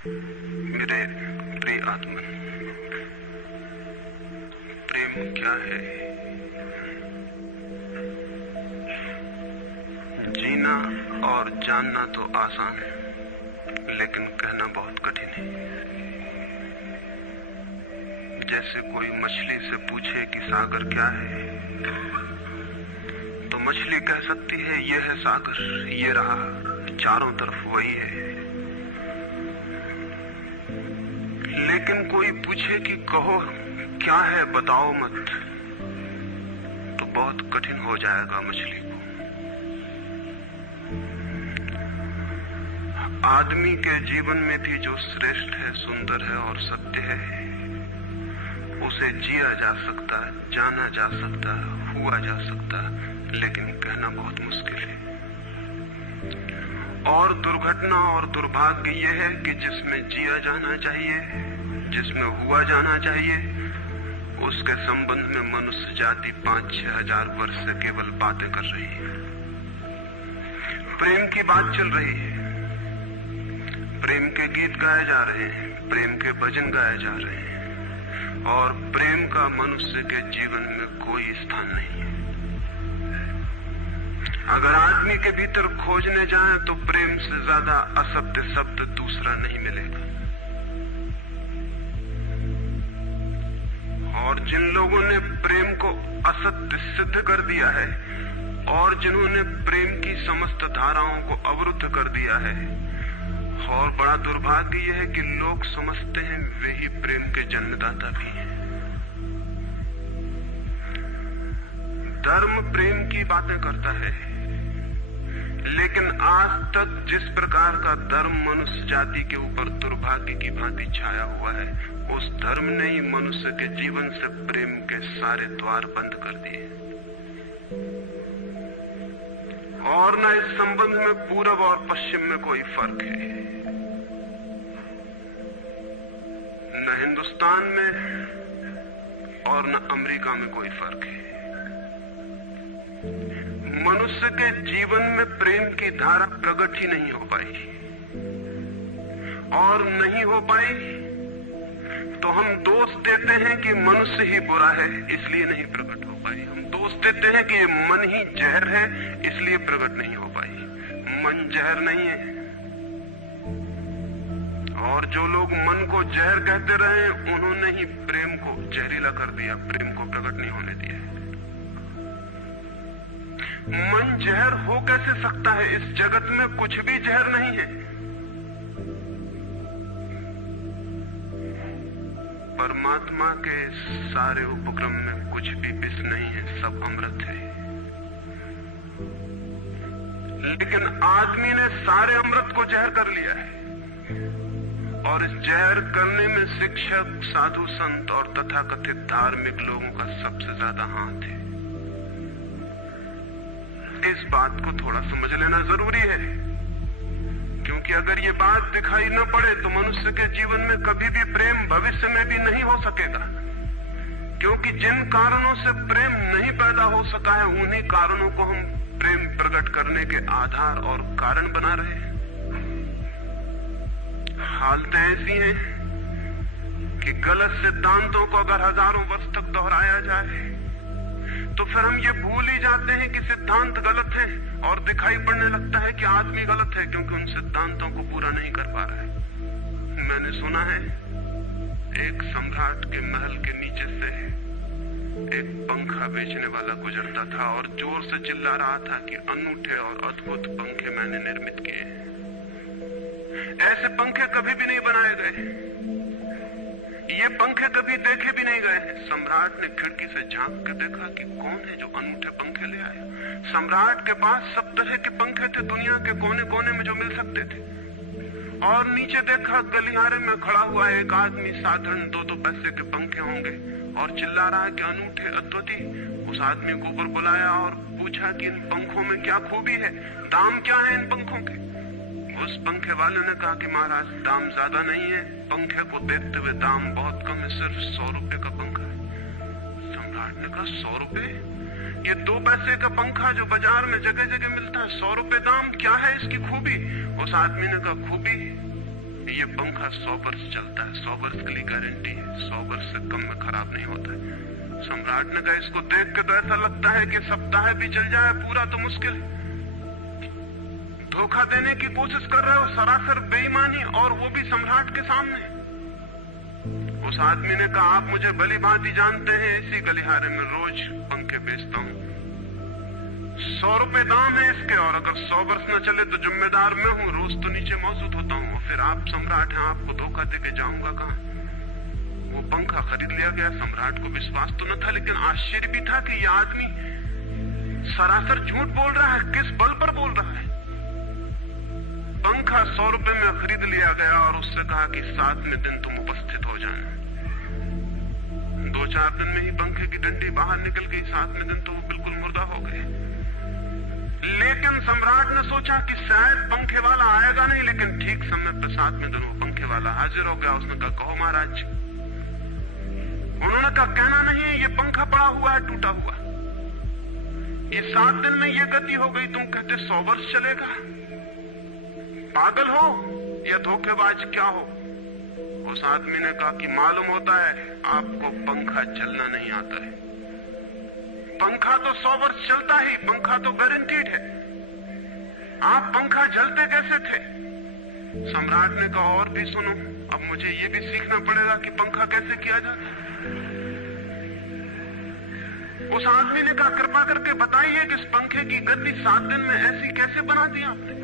मेरे प्रिय आत्मन, प्रेम क्या है? जीना और जानना तो आसान है, लेकिन कहना बहुत कठिन है। जैसे कोई मछली से पूछे कि सागर क्या है, तो मछली कह सकती है ये है सागर, ये रहा, चारों तरफ वही है। लेकिन कोई पूछे कि कहो क्या है, बताओ मत, तो बहुत कठिन हो जाएगा मछली को। आदमी के जीवन में भी जो श्रेष्ठ है, सुंदर है और सत्य है, उसे जिया जा सकता है, जाना जा सकता है, हुआ जा सकता है, लेकिन कहना बहुत मुश्किल है। और दुर्घटना और दुर्भाग्य यह है कि जिसमें जिया जाना चाहिए, जिसमें हुआ जाना चाहिए, उसके संबंध में मनुष्य जाति 5-6 हजार वर्ष से केवल बातें कर रही है। प्रेम की बात चल रही है, प्रेम के गीत गाए जा रहे हैं, प्रेम के भजन गाए जा रहे हैं, और प्रेम का मनुष्य के जीवन में कोई स्थान नहीं है। अगर आदमी के भीतर खोजने जाएं तो प्रेम से ज्यादा असत्य शब्द दूसरा नहीं मिलेगा। और जिन लोगों ने प्रेम को असत्य सिद्ध कर दिया है और जिन्होंने प्रेम की समस्त धाराओं को अवरुद्ध कर दिया है, और बड़ा दुर्भाग्य यह है कि लोग समझते हैं वे ही प्रेम के जन्मदाता भी हैं। धर्म प्रेम की बातें करता है, लेकिन आज तक जिस प्रकार का धर्म मनुष्य जाति के ऊपर दुर्भाग्य की भांति छाया हुआ है, उस धर्म ने ही मनुष्य के जीवन से प्रेम के सारे द्वार बंद कर दिए। और न इस संबंध में पूरब और पश्चिम में कोई फर्क है, न हिंदुस्तान में और न अमेरिका में कोई फर्क है। मनुष्य के जीवन में प्रेम की धारा प्रकट ही नहीं हो पाई, और नहीं हो पाई तो हम दोष देते हैं कि मनुष्य ही बुरा है, इसलिए नहीं प्रकट हो पाई। हम दोष देते हैं कि मन ही जहर है, इसलिए प्रकट नहीं हो पाई। मन जहर नहीं है, और जो लोग मन को जहर कहते रहे, उन्होंने ही प्रेम को जहरीला कर दिया, प्रेम को प्रकट नहीं होने दिया। मन जहर हो कैसे सकता है? इस जगत में कुछ भी जहर नहीं है। परमात्मा के सारे उपक्रम में कुछ भी विष नहीं है, सब अमृत है। लेकिन आदमी ने सारे अमृत को जहर कर लिया है, और इस जहर करने में शिक्षक, साधु, संत और तथाकथित धार्मिक लोगों का सबसे ज्यादा हाथ है। इस बात को थोड़ा समझ लेना जरूरी है, क्योंकि अगर ये बात दिखाई न पड़े तो मनुष्य के जीवन में कभी भी प्रेम भविष्य में भी नहीं हो सकेगा। क्योंकि जिन कारणों से प्रेम नहीं पैदा हो सका है, उन्हीं कारणों को हम प्रेम प्रकट करने के आधार और कारण बना रहे हैं। हालतें ऐसी हैं कि गलत सिद्धांतों को अगर हजारों वर्ष तक दोहराया जाए तो फिर हम ये भूल ही जाते हैं कि सिद्धांत गलत है, और दिखाई पड़ने लगता है कि आदमी गलत है, क्योंकि उन सिद्धांतों को पूरा नहीं कर पा रहा है। मैंने सुना है एक सम्राट के महल के नीचे से एक पंखा बेचने वाला गुजरता था और जोर से चिल्ला रहा था कि अनूठे और अद्भुत पंखे मैंने निर्मित किए हैं। ऐसे पंखे कभी भी नहीं बनाए गए, ये पंखे कभी देखे भी नहीं गए। सम्राट ने खिड़की से झांक के देखा कि कौन है जो अनूठे पंखे ले आया। सम्राट के पास सब तरह के पंखे थे, दुनिया के कोने कोने में जो मिल सकते थे। और नीचे देखा, गलियारे में खड़ा हुआ एक आदमी, साधारण 2-2 पैसे के पंखे होंगे, और चिल्ला रहा है कि अनूठे, अद्वितीय। उस आदमी को ऊपर बुलाया और पूछा कि इन पंखों में क्या खूबी है, दाम क्या है इन पंखों के? उस पंखे वाले ने कहा कि महाराज, दाम ज्यादा नहीं है, पंखे को देखते हुए दाम बहुत कम है, सिर्फ 100 रुपए का पंखा है। सम्राट ने कहा 100 रुपए? ये 2 पैसे का पंखा जो बाजार में जगह जगह मिलता है, 100 रुपए दाम, क्या है इसकी खूबी? उस आदमी ने कहा खूबी ये पंखा 100 वर्ष चलता है, 100 वर्ष के लिए गारंटी है, 100 वर्ष से कम में खराब नहीं होता है। सम्राट ने कहा इसको देख के तो ऐसा लगता है कि सप्ताह भी चल जाए पूरा तो मुश्किल है। धोखा देने की कोशिश कर रहे हो, सरासर बेईमानी, और वो भी सम्राट के सामने। उस आदमी ने कहा आप मुझे भली भांति जानते हैं, इसी गलिहारे में रोज पंखे बेचता हूं, 100 रुपए दाम है इसके, और अगर 100 वर्ष न चले तो जिम्मेदार मैं हूं, रोज तो नीचे मौजूद होता हूं। फिर आप सम्राट हैं, आपको धोखा देके जाऊंगा कहां? वो पंखा खरीद लिया गया। सम्राट को विश्वास तो न था, लेकिन आश्चर्य भी था कि यह आदमी सरासर झूठ बोल रहा है, किस बल पर बोल रहा है। पंखा 100 रुपए में खरीद लिया गया और उससे कहा कि 7वें दिन तुम उपस्थित हो जाना। 2-4 दिन में ही पंखे की डंडी बाहर निकल गई, 7वें दिन तो वो बिल्कुल मुर्दा हो गए। लेकिन सम्राट ने सोचा कि शायद पंखे वाला आएगा नहीं, लेकिन ठीक समय पर 7वें दिन वो पंखे वाला हाजिर हो गया। उसने कहा कहो महाराज। उन्होंने कहा कहना नहीं है, ये पंखा पड़ा हुआ है टूटा हुआ, ये 7 दिन में ये गति हो गई, तुम कहते 100 वर्ष चलेगा? पागल हो या धोखेबाज क्या हो? उस आदमी ने कहा कि मालूम होता है आपको पंखा चलना नहीं आता है। पंखा तो 100 वर्ष चलता ही, पंखा तो गारंटीड है। आप पंखा जलते कैसे थे? सम्राट ने कहा और भी सुनो, अब मुझे ये भी सीखना पड़ेगा कि पंखा कैसे किया जाता है। उस आदमी ने कहा कृपा करके बताइए कि इस पंखे की गति 7 दिन में ऐसी कैसे बना दी आपने,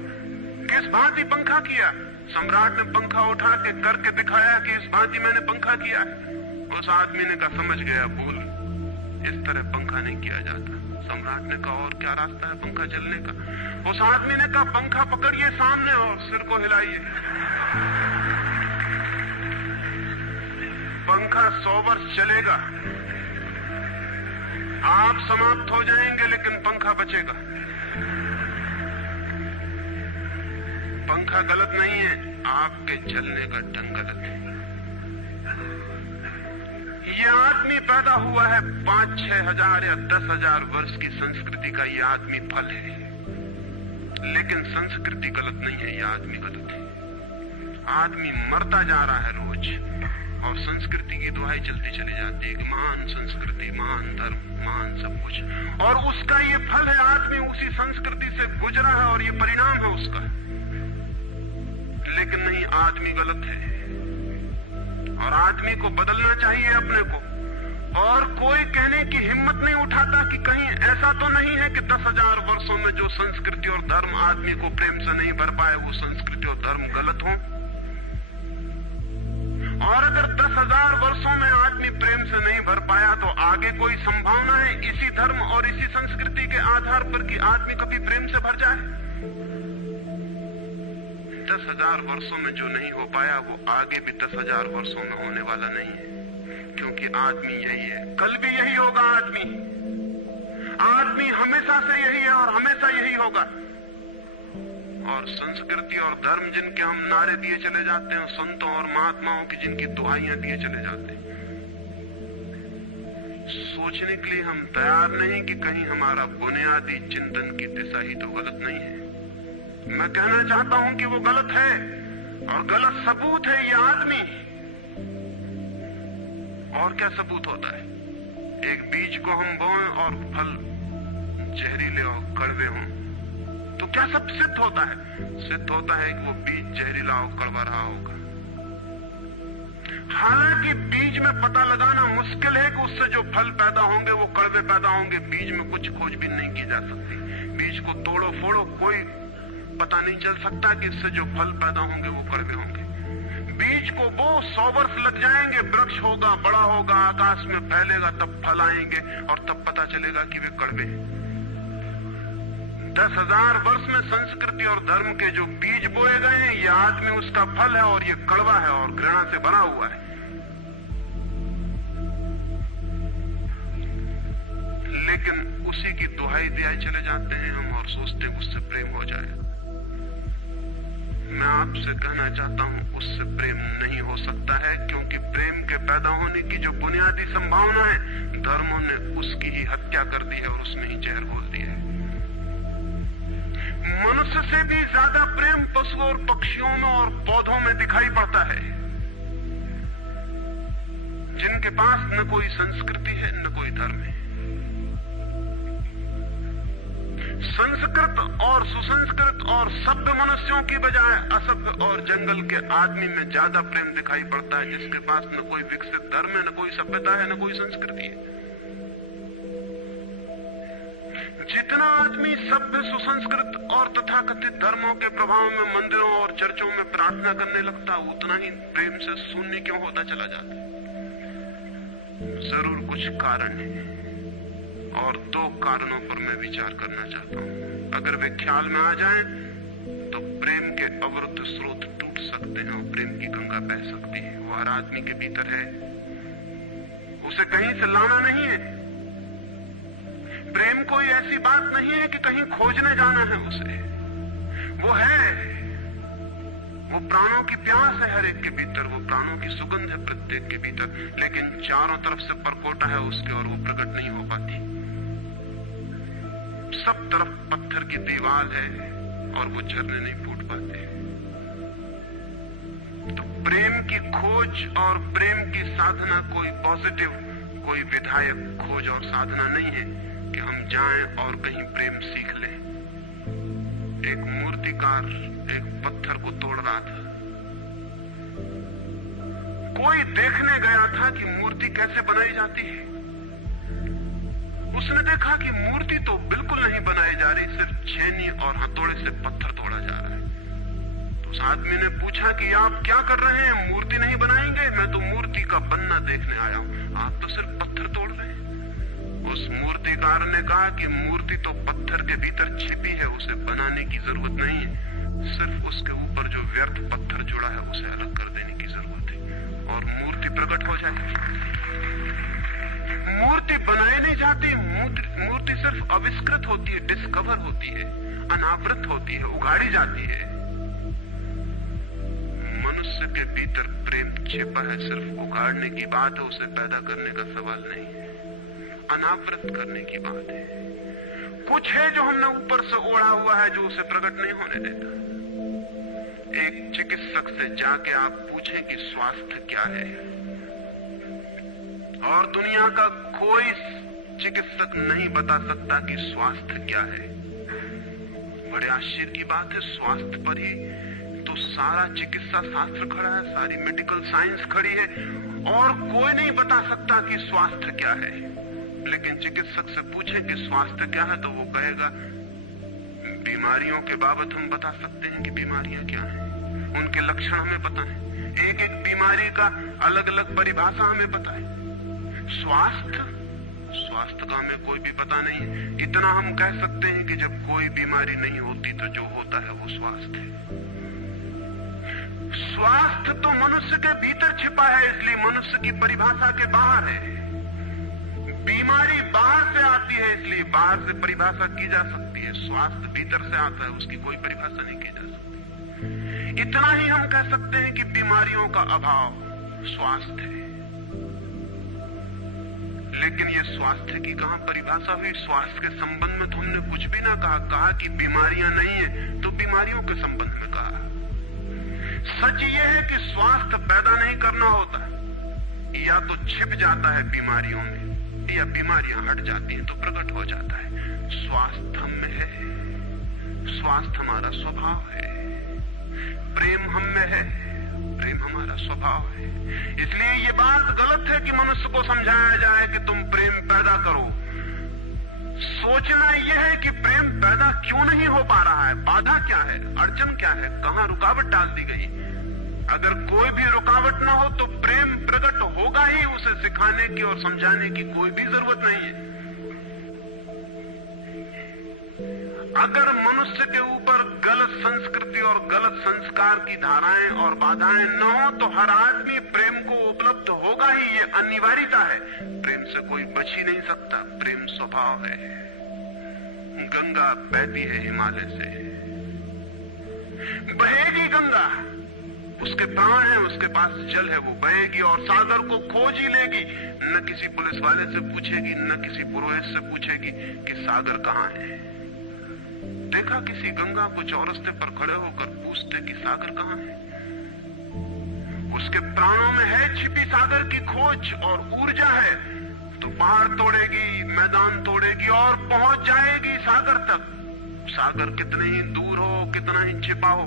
किस भांति पंखा किया? सम्राट ने पंखा उठा के करके दिखाया कि इस भांति मैंने पंखा किया है। उस आदमी ने कहा समझ गया, भूल, इस तरह पंखा नहीं किया जाता। सम्राट ने कहा और क्या रास्ता है पंखा जलने का? उस आदमी ने कहा पंखा पकड़िए सामने और सिर को हिलाइए। पंखा 100 वर्ष चलेगा, आप समाप्त हो जाएंगे लेकिन पंखा बचेगा। पंखा गलत नहीं है, आपके चलने का ढंग गलत है। ये आदमी पैदा हुआ है 5-6 हजार या 10 हजार वर्ष की संस्कृति का, ये आदमी फल है, लेकिन संस्कृति गलत नहीं है, ये आदमी गलत है। आदमी मरता जा रहा है रोज, और संस्कृति की दुहाई चलती चली जाती है कि महान संस्कृति, महान धर्म, महान सब कुछ, और उसका ये फल है। आदमी उसी संस्कृति से गुजरा है और ये परिणाम है उसका। लेकिन नहीं, आदमी गलत है और आदमी को बदलना चाहिए अपने को। और कोई कहने की हिम्मत नहीं उठाता कि कहीं ऐसा तो नहीं है कि 10,000 वर्षों में जो संस्कृति और धर्म आदमी को प्रेम से नहीं भर पाए, वो संस्कृति और धर्म गलत हो। और अगर 10,000 वर्षों में आदमी प्रेम से नहीं भर पाया, तो आगे कोई संभावना है इसी धर्म और इसी संस्कृति के आधार पर कि आदमी कभी प्रेम से भर जाए? 10,000 वर्षों में जो नहीं हो पाया, वो आगे भी 10,000 वर्षों में होने वाला नहीं है, क्योंकि आदमी यही है, कल भी यही होगा। आदमी हमेशा से यही है और हमेशा यही होगा। और संस्कृति और धर्म जिनके हम नारे दिए चले जाते हैं, संतों और महात्माओं की जिनकी दुहाइयां दिए चले जाते हैं, सोचने के लिए हम तैयार नहीं कि कहीं हमारा बुनियादी चिंतन की दिशा ही तो गलत नहीं है। मैं कहना चाहता हूं कि वो गलत है, और गलत सबूत है ये आदमी। और क्या सबूत होता है? एक बीज को हम बोएं और फल जहरीले और कड़वे हों, तो क्या सब सिद्ध होता है? सिद्ध होता है कि वो बीज जहरीला और कड़वा रहा होगा। हालांकि बीज में पता लगाना मुश्किल है कि उससे जो फल पैदा होंगे वो कड़वे पैदा होंगे। बीज में कुछ खोजबीन नहीं की जा सकती। बीज को तोड़ो फोड़ो, कोई पता नहीं चल सकता कि इससे जो फल पैदा होंगे वो कड़वे होंगे। बीज को वो 100 वर्ष लग जाएंगे, वृक्ष होगा, बड़ा होगा, आकाश में फैलेगा, तब फल आएंगे और तब पता चलेगा कि वे कड़वे हैं। 10,000 वर्ष में संस्कृति और धर्म के जो बीज बोए गए हैं, ये आदमी उसका फल है और ये कड़वा है और घृणा से भरा हुआ है। लेकिन उसी की दुहाई दिए चले जाते हैं हम और सोचते हैं उससे प्रेम हो जाए। मैं आपसे कहना चाहता हूं उससे प्रेम नहीं हो सकता है, क्योंकि प्रेम के पैदा होने की जो बुनियादी संभावना है, धर्मों ने उसकी ही हत्या कर दी है और उसमें ही जहर घोल दिया है। मनुष्य से भी ज्यादा प्रेम पशुओं और पक्षियों में और पौधों में दिखाई पड़ता है, जिनके पास न कोई संस्कृति है न कोई धर्म है। संस्कृत और सुसंस्कृत और सभ्य मनुष्यों की बजाय असभ्य और जंगल के आदमी में ज्यादा प्रेम दिखाई पड़ता है, जिसके पास न कोई विकसित धर्म है, न कोई सभ्यता है, न कोई संस्कृति है। जितना आदमी सभ्य, सुसंस्कृत और तथाकथित धर्मों के प्रभाव में मंदिरों और चर्चों में प्रार्थना करने लगता, उतना ही प्रेम से शून्य क्यों होता चला जाता? जरूर कुछ कारण है, और दो कारणों पर मैं विचार करना चाहता हूं। अगर वे ख्याल में आ जाएं, तो प्रेम के अवरुद्ध स्रोत टूट सकते हैं और प्रेम की गंगा बह सकती है। वो हर आदमी के भीतर है, उसे कहीं से लाना नहीं है। प्रेम कोई ऐसी बात नहीं है कि कहीं खोजने जाना है उसे, वो है, वो प्राणों की प्यास है हर एक के भीतर, वो प्राणों की सुगंध है प्रत्येक के भीतर, लेकिन चारों तरफ से परकोटा है उसके और वो प्रकट नहीं हो पाती। सब तरफ पत्थर की दीवार है और वो झरने नहीं फूट पाते। तो प्रेम की खोज और प्रेम की साधना कोई पॉजिटिव, कोई विधायक खोज और साधना नहीं है कि हम जाएं और कहीं प्रेम सीख लें। एक मूर्तिकार एक पत्थर को तोड़ रहा था, कोई देखने गया था कि मूर्ति कैसे बनाई जाती है। उसने देखा कि मूर्ति तो बिल्कुल नहीं बनाई जा रही, सिर्फ छेनी और हथौड़े से पत्थर तोड़ा जा रहा है। तो उस आदमी ने पूछा कि आप क्या कर रहे हैं, मूर्ति नहीं बनाएंगे? मैं तो मूर्ति का बनना देखने आया हूं, आप तो सिर्फ पत्थर तोड़ रहे हैं। उस मूर्तिकार ने कहा कि मूर्ति तो पत्थर के भीतर छिपी है, उसे बनाने की जरूरत नहीं है, सिर्फ उसके ऊपर जो व्यर्थ पत्थर जुड़ा है उसे अलग कर देने की जरूरत है और मूर्ति प्रकट हो जाएगी। मूर्ति बनाई नहीं जाती, मूर्ति सिर्फ आविष्कृत होती है, डिस्कवर होती है, अनावृत होती है, उगाड़ी जाती है। मनुष्य के भीतर प्रेम छिपा है, सिर्फ उगाड़ने की बात है, उसे पैदा करने का सवाल नहीं है, अनावृत करने की बात है। कुछ है जो हमने ऊपर से ओढ़ा हुआ है, जो उसे प्रकट नहीं होने देता। एक चिकित्सक से जाके आप पूछें कि स्वास्थ्य क्या है, और दुनिया का कोई चिकित्सक नहीं बता सकता कि स्वास्थ्य क्या है। बड़े आश्चर्य की बात है, स्वास्थ्य पर ही तो सारा चिकित्सा शास्त्र खड़ा है, सारी मेडिकल साइंस खड़ी है, और कोई नहीं बता सकता कि स्वास्थ्य क्या है। लेकिन चिकित्सक से पूछें कि स्वास्थ्य क्या है, तो वो कहेगा बीमारियों के बाबत हम बता सकते हैं कि बीमारियां क्या हैं, उनके लक्षण हमें पता है, एक एक बीमारी का अलग अलग परिभाषा हमें पता है। स्वास्थ्य का हमें कोई भी पता नहीं है। इतना हम कह सकते हैं कि जब कोई बीमारी नहीं होती तो जो होता है वो स्वास्थ्य है। स्वास्थ्य तो मनुष्य के भीतर छिपा है, इसलिए मनुष्य की परिभाषा के बाहर है। बीमारी बाहर से आती है, इसलिए बाहर से परिभाषा की जा सकती है। स्वास्थ्य भीतर से आता है, उसकी कोई परिभाषा नहीं की जा सकती। इतना ही हम कह सकते हैं कि बीमारियों का अभाव स्वास्थ्य है। लेकिन ये स्वास्थ्य की कहां परिभाषा हुई? स्वास्थ्य के संबंध में तो हमने कुछ भी ना कहा कि बीमारियां नहीं है, तो बीमारियों के संबंध में कहा। सच ये है कि स्वास्थ्य पैदा नहीं करना होता, या तो छिप जाता है बीमारियों में, या बीमारियां हट जाती हैं तो प्रकट हो जाता है। स्वास्थ्य हम में है, स्वास्थ्य हमारा स्वभाव है, प्रेम हम में है, प्रेम हमारा स्वभाव है। इसलिए ये बात गलत है कि मनुष्य को समझाया जाए कि तुम प्रेम पैदा करो। सोचना यह है कि प्रेम पैदा क्यों नहीं हो पा रहा है, बाधा क्या है, अड़चन क्या है, कहां रुकावट डाल दी गई। अगर कोई भी रुकावट ना हो तो प्रेम प्रकट होगा ही, उसे सिखाने की और समझाने की कोई भी जरूरत नहीं है। अगर मनुष्य के ऊपर गलत संस्कृति और गलत संस्कार की धाराएं और बाधाएं न हो तो हर आदमी प्रेम को उपलब्ध होगा ही, ये अनिवार्यता है। प्रेम से कोई बच ही नहीं सकता, प्रेम स्वभाव है। गंगा बहती है हिमालय से, बहेगी गंगा, उसके प्राण है, उसके पास जल है, वो बहेगी और सागर को खोज ही लेगी। न किसी पुलिस वाले से पूछेगी, न किसी पुरोहित से पूछेगी कि सागर कहाँ है। देखा किसी गंगा को चौरस्ते पर खड़े होकर पूछते कि सागर कहां है? उसके प्राणों में है छिपी सागर की खोज और ऊर्जा है, तो पहाड़ तोड़ेगी, मैदान तोड़ेगी और पहुंच जाएगी सागर तक। सागर कितने ही दूर हो, कितना ही छिपा हो,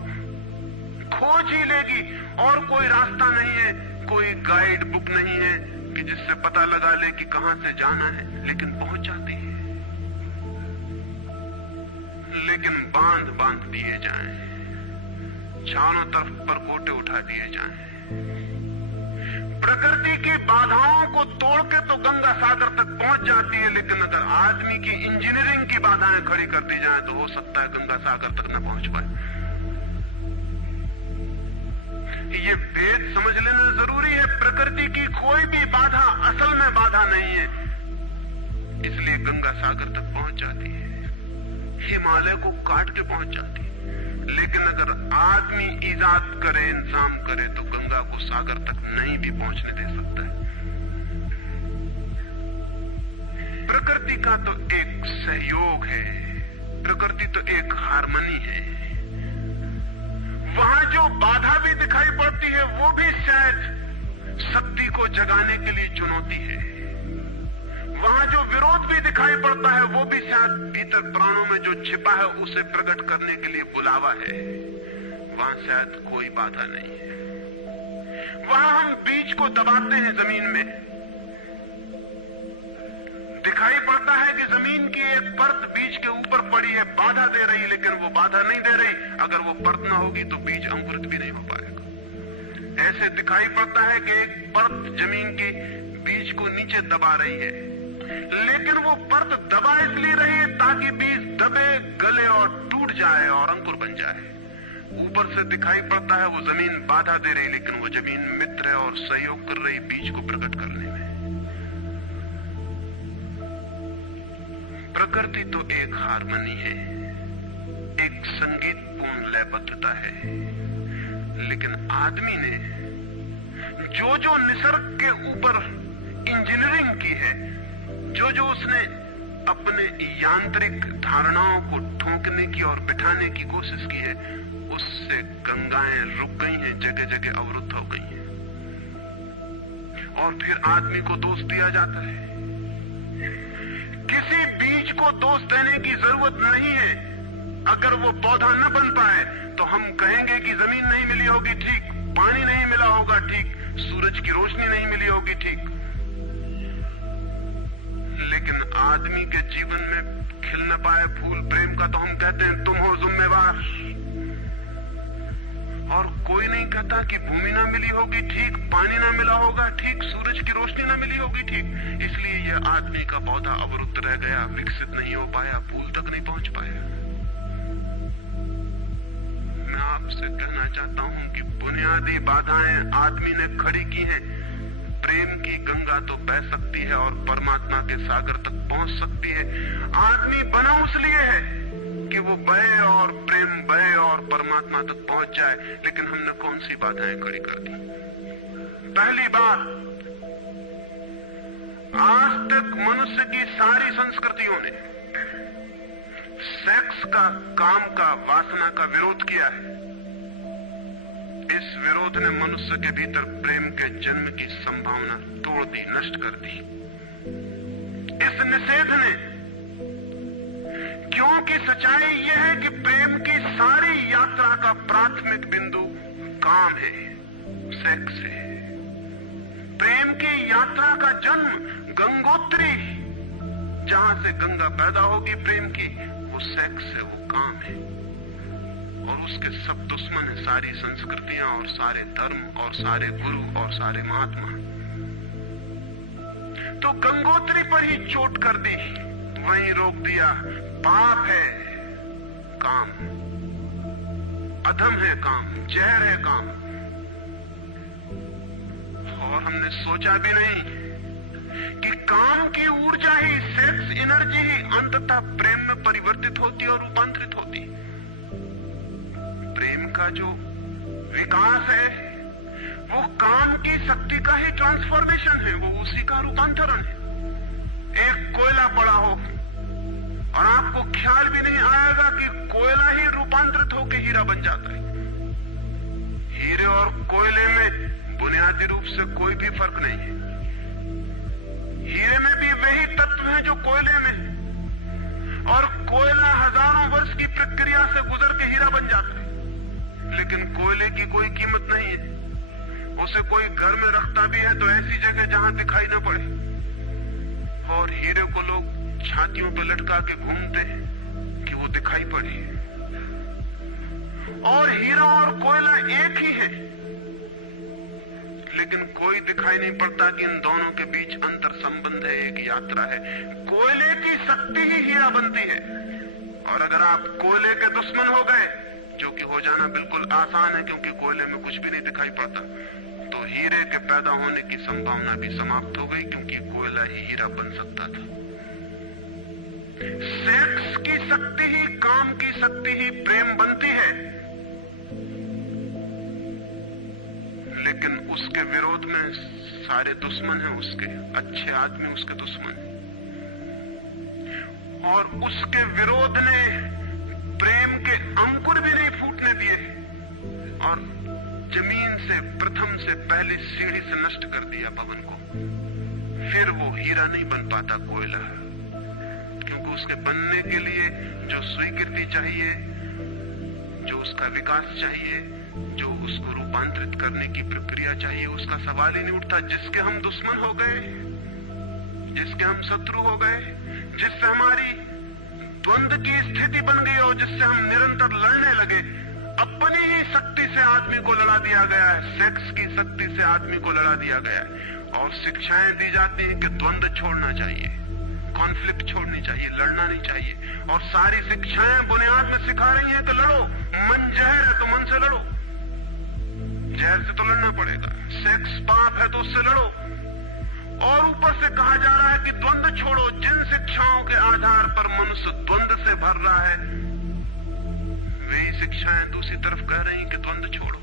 खोज ही लेगी। और कोई रास्ता नहीं है, कोई गाइड बुक नहीं है कि जिससे पता लगा ले कि कहां से जाना है, लेकिन पहुंच जाती है। लेकिन बांध बांध दिए जाएं, चारों तरफ परकोटे उठा दिए जाएं, प्रकृति की बाधाओं को तोड़ के तो गंगा सागर तक पहुंच जाती है, लेकिन अगर आदमी की इंजीनियरिंग की बाधाएं खड़ी कर दी जाएं तो हो सकता है गंगा सागर तक न पहुंच पाए। ये भेद समझ लेना जरूरी है। प्रकृति की कोई भी बाधा असल में बाधा नहीं है, इसलिए गंगा सागर तक पहुंच जाती है, हिमालय को काट के पहुंच जाती है। लेकिन अगर आदमी इजाद करे, इंतजाम करे, तो गंगा को सागर तक नहीं भी पहुंचने दे सकता है। प्रकृति का तो एक सहयोग है, प्रकृति तो एक हार्मनी है। वहां जो बाधा भी दिखाई पड़ती है वो भी शायद शक्ति को जगाने के लिए चुनौती है। वहां जो विरोध भी दिखाई पड़ता है वो भी शायद भीतर प्राणों में जो छिपा है उसे प्रकट करने के लिए बुलावा है। वहां शायद कोई बाधा नहीं है। वहां हम बीज को दबाते हैं जमीन में, दिखाई पड़ता है कि जमीन की एक परत बीज के ऊपर पड़ी है, बाधा दे रही, लेकिन वो बाधा नहीं दे रही। अगर वो परत ना होगी तो बीज अंकुरित भी नहीं हो पाएगा। ऐसे दिखाई पड़ता है कि एक परत जमीन की बीज को नीचे दबा रही है, लेकिन वो परत दबा इसलिए रही है ताकि बीज दबे, गले और टूट जाए और अंकुर बन जाए। ऊपर से दिखाई पड़ता है वो जमीन बाधा दे रही, लेकिन वो जमीन मित्र है और सहयोग कर रही बीज को प्रकट करने में। प्रकृति तो एक हार्मनी है, एक संगीतपूर्ण लयबद्धता है, लेकिन आदमी ने जो जो निसर्ग के ऊपर इंजीनियरिंग की है, जो जो उसने अपने यांत्रिक धारणाओं को ठोंकने की और बिठाने की कोशिश की है, उससे गंगाएं रुक गई हैं, जगह जगह अवरुद्ध हो गई हैं। और फिर आदमी को दोष दिया जाता है। किसी बीज को दोष देने की जरूरत नहीं है। अगर वो पौधा न बन पाए तो हम कहेंगे कि जमीन नहीं मिली होगी, ठीक, पानी नहीं मिला होगा, ठीक, सूरज की रोशनी नहीं मिली होगी, ठीक। लेकिन आदमी के जीवन में खिल न पाए फूल प्रेम का तो हम कहते हैं तुम हो जिम्मेवार। और कोई नहीं कहता कि भूमि ना मिली होगी, ठीक, पानी ना मिला होगा, ठीक, सूरज की रोशनी ना मिली होगी, ठीक। इसलिए यह आदमी का पौधा अवरुद्ध रह गया, विकसित नहीं हो पाया, फूल तक नहीं पहुंच पाया। मैं आपसे कहना चाहता हूं कि बुनियादी बाधाएं आदमी ने खड़ी की हैं। प्रेम की गंगा तो बह सकती है और परमात्मा के सागर तक पहुंच सकती है। आदमी बना उसलिए है कि वो बहे और प्रेम बहे और परमात्मा तक पहुंच जाए, लेकिन हमने कौन सी बाधाएं खड़ी कर दी? पहली बात, आज तक मनुष्य की सारी संस्कृतियों ने सेक्स का, काम का, वासना का विरोध किया है। इस विरोध ने मनुष्य के भीतर प्रेम के जन्म की संभावना तोड़ दी, नष्ट कर दी। इस निषेध ने, क्योंकि सच्चाई यह है कि प्रेम की सारी यात्रा का प्राथमिक बिंदु काम है, सेक्स है। प्रेम की यात्रा का जन्म गंगोत्री, जहां से गंगा पैदा होगी प्रेम की, वो सेक्स है, वो काम है। और उसके सब दुश्मन है, सारी संस्कृतियां और सारे धर्म और सारे गुरु और सारे महात्मा। तो गंगोत्री पर ही चोट कर दी, वहीं रोक दिया। पाप है काम, अधम है काम, जहर है काम। और हमने सोचा भी नहीं कि काम की ऊर्जा ही, सेक्स एनर्जी ही अंततः प्रेम में परिवर्तित होती और रूपांतरित होती। प्रेम का जो विकास है वो काम की शक्ति का ही ट्रांसफॉर्मेशन है, वो उसी का रूपांतरण है। एक कोयला पड़ा हो और आपको ख्याल भी नहीं आएगा कि कोयला ही रूपांतरित होकर हीरा बन जाता है। हीरे और कोयले में बुनियादी रूप से कोई भी फर्क नहीं है। हीरे में भी वही तत्व हैं जो कोयले में, और कोयला हजारों वर्ष की प्रक्रिया से गुजर के हीरा बन जाता है। लेकिन कोयले की कोई कीमत नहीं है। उसे कोई घर में रखता भी है तो ऐसी जगह जहां दिखाई न पड़े, और हीरे को लोग छातियों पे लटका के घूमते हैं कि वो दिखाई पड़े। और हीरा और कोयला एक ही है, लेकिन कोई दिखाई नहीं पड़ता कि इन दोनों के बीच अंतर संबंध है, एक यात्रा है। कोयले की शक्ति ही हीरा बनती है, और अगर आप कोयले के दुश्मन हो गए, जो कि हो जाना बिल्कुल आसान है क्योंकि कोयले में कुछ भी नहीं दिखाई पड़ता, तो हीरे के पैदा होने की संभावना भी समाप्त हो गई, क्योंकि कोयला ही हीरा बन सकता था। सेक्स की शक्ति ही, काम की शक्ति ही प्रेम बनती है, लेकिन उसके विरोध में सारे दुश्मन हैं उसके, अच्छे आदमी उसके दुश्मन हैं। और उसके विरोध ने प्रेम के अंकुर भी नहीं फूटने दिए, और जमीन से प्रथम से पहली सीढ़ी से नष्ट कर दिया भवन को। फिर वो हीरा नहीं बन पाता कोयला, क्योंकि उसके बनने के लिए जो स्वीकृति चाहिए, जो उसका विकास चाहिए, जो उसको रूपांतरित करने की प्रक्रिया चाहिए, उसका सवाल ही नहीं उठता। जिसके हम दुश्मन हो गए, जिसके हम शत्रु हो गए, जिससे हमारी द्वंद्व की स्थिति बन गई और जिससे हम निरंतर लड़ने लगे, अपनी ही शक्ति से आदमी को लड़ा दिया गया है, सेक्स की शक्ति से आदमी को लड़ा दिया गया है। और शिक्षाएं दी जाती हैं कि द्वंद्व छोड़ना चाहिए, कॉन्फ्लिक्ट छोड़नी चाहिए, लड़ना नहीं चाहिए। और सारी शिक्षाएं बुनियाद में सिखा रही हैं कि लड़ो, मन जहर है तो मन से लड़ो, जहर से तो लड़ना पड़ेगा। सेक्स पाप है तो उससे लड़ो। और ऊपर से कहा जा रहा है कि द्वंद्व छोड़ो। जिन शिक्षाओं के आधार पर मनुष्य द्वंद्व से भर रहा है, वही शिक्षाएं दूसरी तरफ कह रही हैं कि द्वंद्व छोड़ो।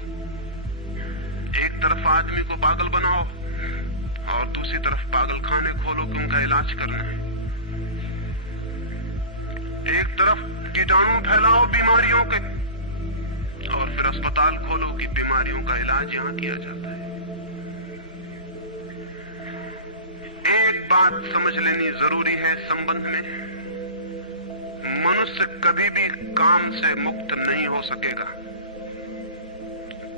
एक तरफ आदमी को पागल बनाओ और दूसरी तरफ पागल खाने खोलो कि उनका इलाज करना है। एक तरफ कीटाणु फैलाओ बीमारियों के, और फिर अस्पताल खोलो कि बीमारियों का इलाज यहां किया जाता है। एक बात समझ लेनी जरूरी है संबंध में, मनुष्य कभी भी काम से मुक्त नहीं हो सकेगा।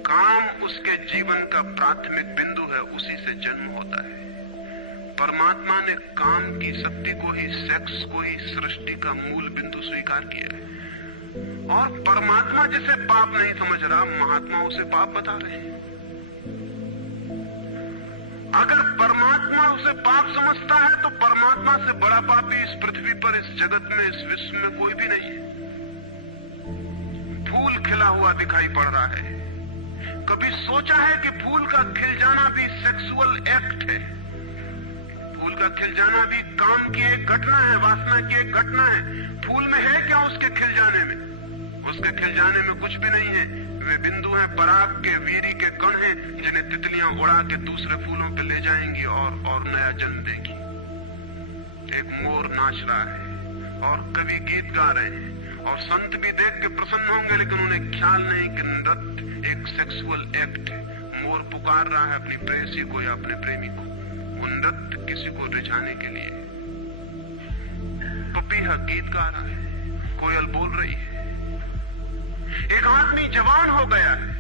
काम उसके जीवन का प्राथमिक बिंदु है, उसी से जन्म होता है। परमात्मा ने काम की शक्ति को ही, सेक्स को ही सृष्टि का मूल बिंदु स्वीकार किया है। और परमात्मा जिसे पाप नहीं समझ रहा, महात्मा उसे पाप बता रहे हैं। अगर परमात्मा उसे पाप समझता है तो परमात्मा से बड़ा पापी इस पृथ्वी पर, इस जगत में, इस विश्व में कोई भी नहीं है। फूल खिला हुआ दिखाई पड़ रहा है। कभी सोचा है कि फूल का खिल जाना भी सेक्सुअल एक्ट है? फूल का खिल जाना भी काम की एक घटना है, वासना की एक घटना है। फूल में है क्या उसके खिल जाने में? उसके खिल जाने में कुछ भी नहीं है। वे बिंदु हैं, पराग के, वीरी के कण हैं, जिन्हें तितलियां उड़ा के दूसरे फूलों पे ले जाएंगी और नया जन्म देगी। एक मोर नाच रहा है और कवि गीत गा रहे हैं, और संत भी देख के प्रसन्न होंगे, लेकिन उन्हें ख्याल नहीं कि नृत्य एक सेक्सुअल एक्ट है। मोर पुकार रहा है अपनी प्रेयसी को या अपने प्रेमी को, वो नृत्य किसी को रिझाने के लिए। पपीहा गीत गा रहा है, कोयल बोल रही है। एक आदमी जवान हो गया है,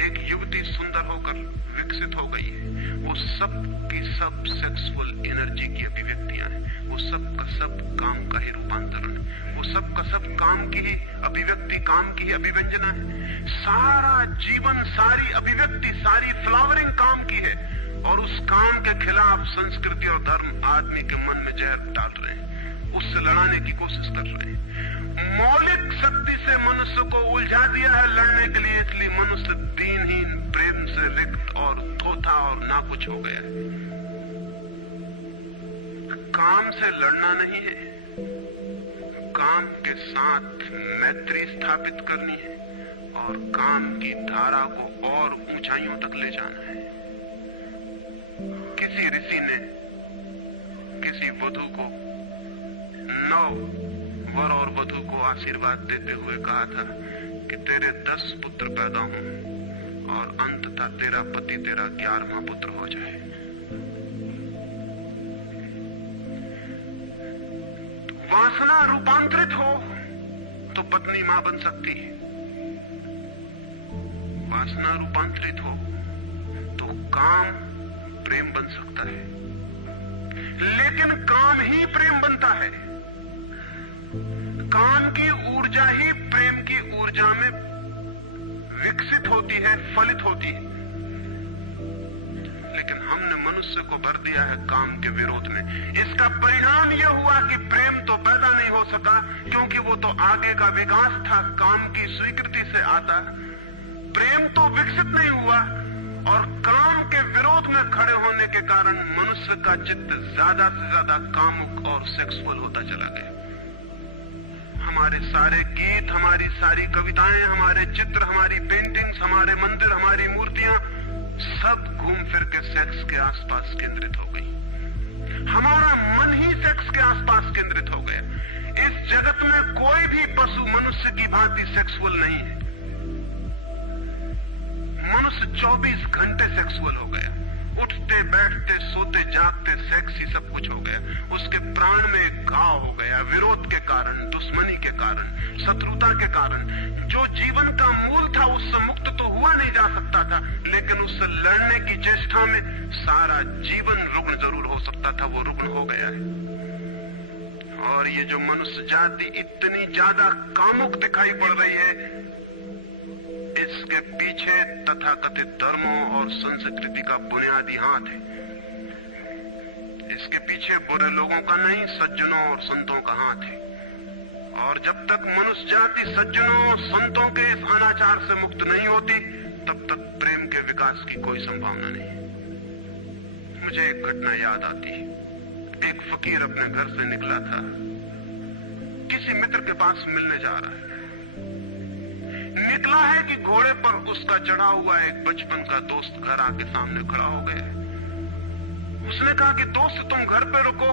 एक युवती सुंदर होकर विकसित हो गई है। वो सब की सब सेक्सुअल एनर्जी की अभिव्यक्तियां हैं। वो सब का सब काम का ही रूपांतरण है। वो सब का सब काम की ही अभिव्यक्ति, काम की ही अभिव्यंजना है। सारा जीवन, सारी अभिव्यक्ति, सारी फ्लावरिंग काम की है। और उस काम के खिलाफ संस्कृति और धर्म आदमी के मन में जहर डाल रहे हैं, उससे लड़ाने की कोशिश कर रहे हैं। मौलिक शक्ति से मनुष्य को उलझा दिया है लड़ने के लिए, इसलिए मनुष्य दीनहीन, प्रेम से रिक्त और थोथा और नाकुछ हो गया है। काम से लड़ना नहीं है, काम के साथ मैत्री स्थापित करनी है और काम की धारा को और ऊंचाइयों तक ले जाना है। किसी ऋषि ने किसी वधू को 9 वर और वधू को आशीर्वाद देते हुए कहा था कि तेरे 10 पुत्र पैदा हों और अंततः तेरा पति तेरा 11वां पुत्र हो जाए। वासना रूपांतरित हो तो पत्नी मां बन सकती है, वासना रूपांतरित हो तो काम प्रेम बन सकता है, लेकिन काम ही प्रेम बनता है। काम की ऊर्जा ही प्रेम की ऊर्जा में विकसित होती है, फलित होती है। लेकिन हमने मनुष्य को भर दिया है काम के विरोध में। इसका परिणाम यह हुआ कि प्रेम तो पैदा नहीं हो सका, क्योंकि वो तो आगे का विकास था, काम की स्वीकृति से आता। प्रेम तो विकसित नहीं हुआ और काम के विरोध में खड़े होने के कारण मनुष्य का चित्त ज्यादा से ज्यादा कामुक और सेक्सुअल होता चला गया। हमारे सारे गीत, हमारी सारी कविताएं, हमारे चित्र, हमारी पेंटिंग्स, हमारे मंदिर, हमारी मूर्तियां सब घूम फिर के सेक्स के आसपास केंद्रित हो गई। हमारा मन ही सेक्स के आसपास केंद्रित हो गया। इस जगत में कोई भी पशु मनुष्य की भांति सेक्सुअल नहीं है। मनुष्य 24 घंटे सेक्सुअल हो गया। उठते बैठते सोते जागते सेक्स ही सब कुछ हो गया। उसके प्राण में एक घाव हो गया, विरोध के कारण, दुश्मनी के कारण, शत्रुता के कारण। जो जीवन का मूल था उससे मुक्त तो हुआ नहीं जा सकता था, लेकिन उससे लड़ने की चेष्टा में सारा जीवन रुग्ण जरूर हो सकता था, वो रुग्ण हो गया है। और ये जो मनुष्य जाति इतनी ज्यादा कामुक दिखाई पड़ रही है, इसके पीछे तथाकथित धर्मों और संस्कृति का बुनियादी हाथ है। इसके पीछे बुरे लोगों का नहीं, सज्जनों और संतों का हाथ है। और जब तक मनुष्य जाति सज्जनों और संतों के इस अनाचार से मुक्त नहीं होती, तब तक प्रेम के विकास की कोई संभावना नहीं। मुझे एक घटना याद आती है। एक फकीर अपने घर से निकला था, किसी मित्र के पास मिलने जा रहा है। निकला है कि घोड़े पर उसका चढ़ा हुआ एक बचपन का दोस्त घर आके सामने खड़ा हो गया। उसने कहा कि दोस्त तुम घर पे रुको,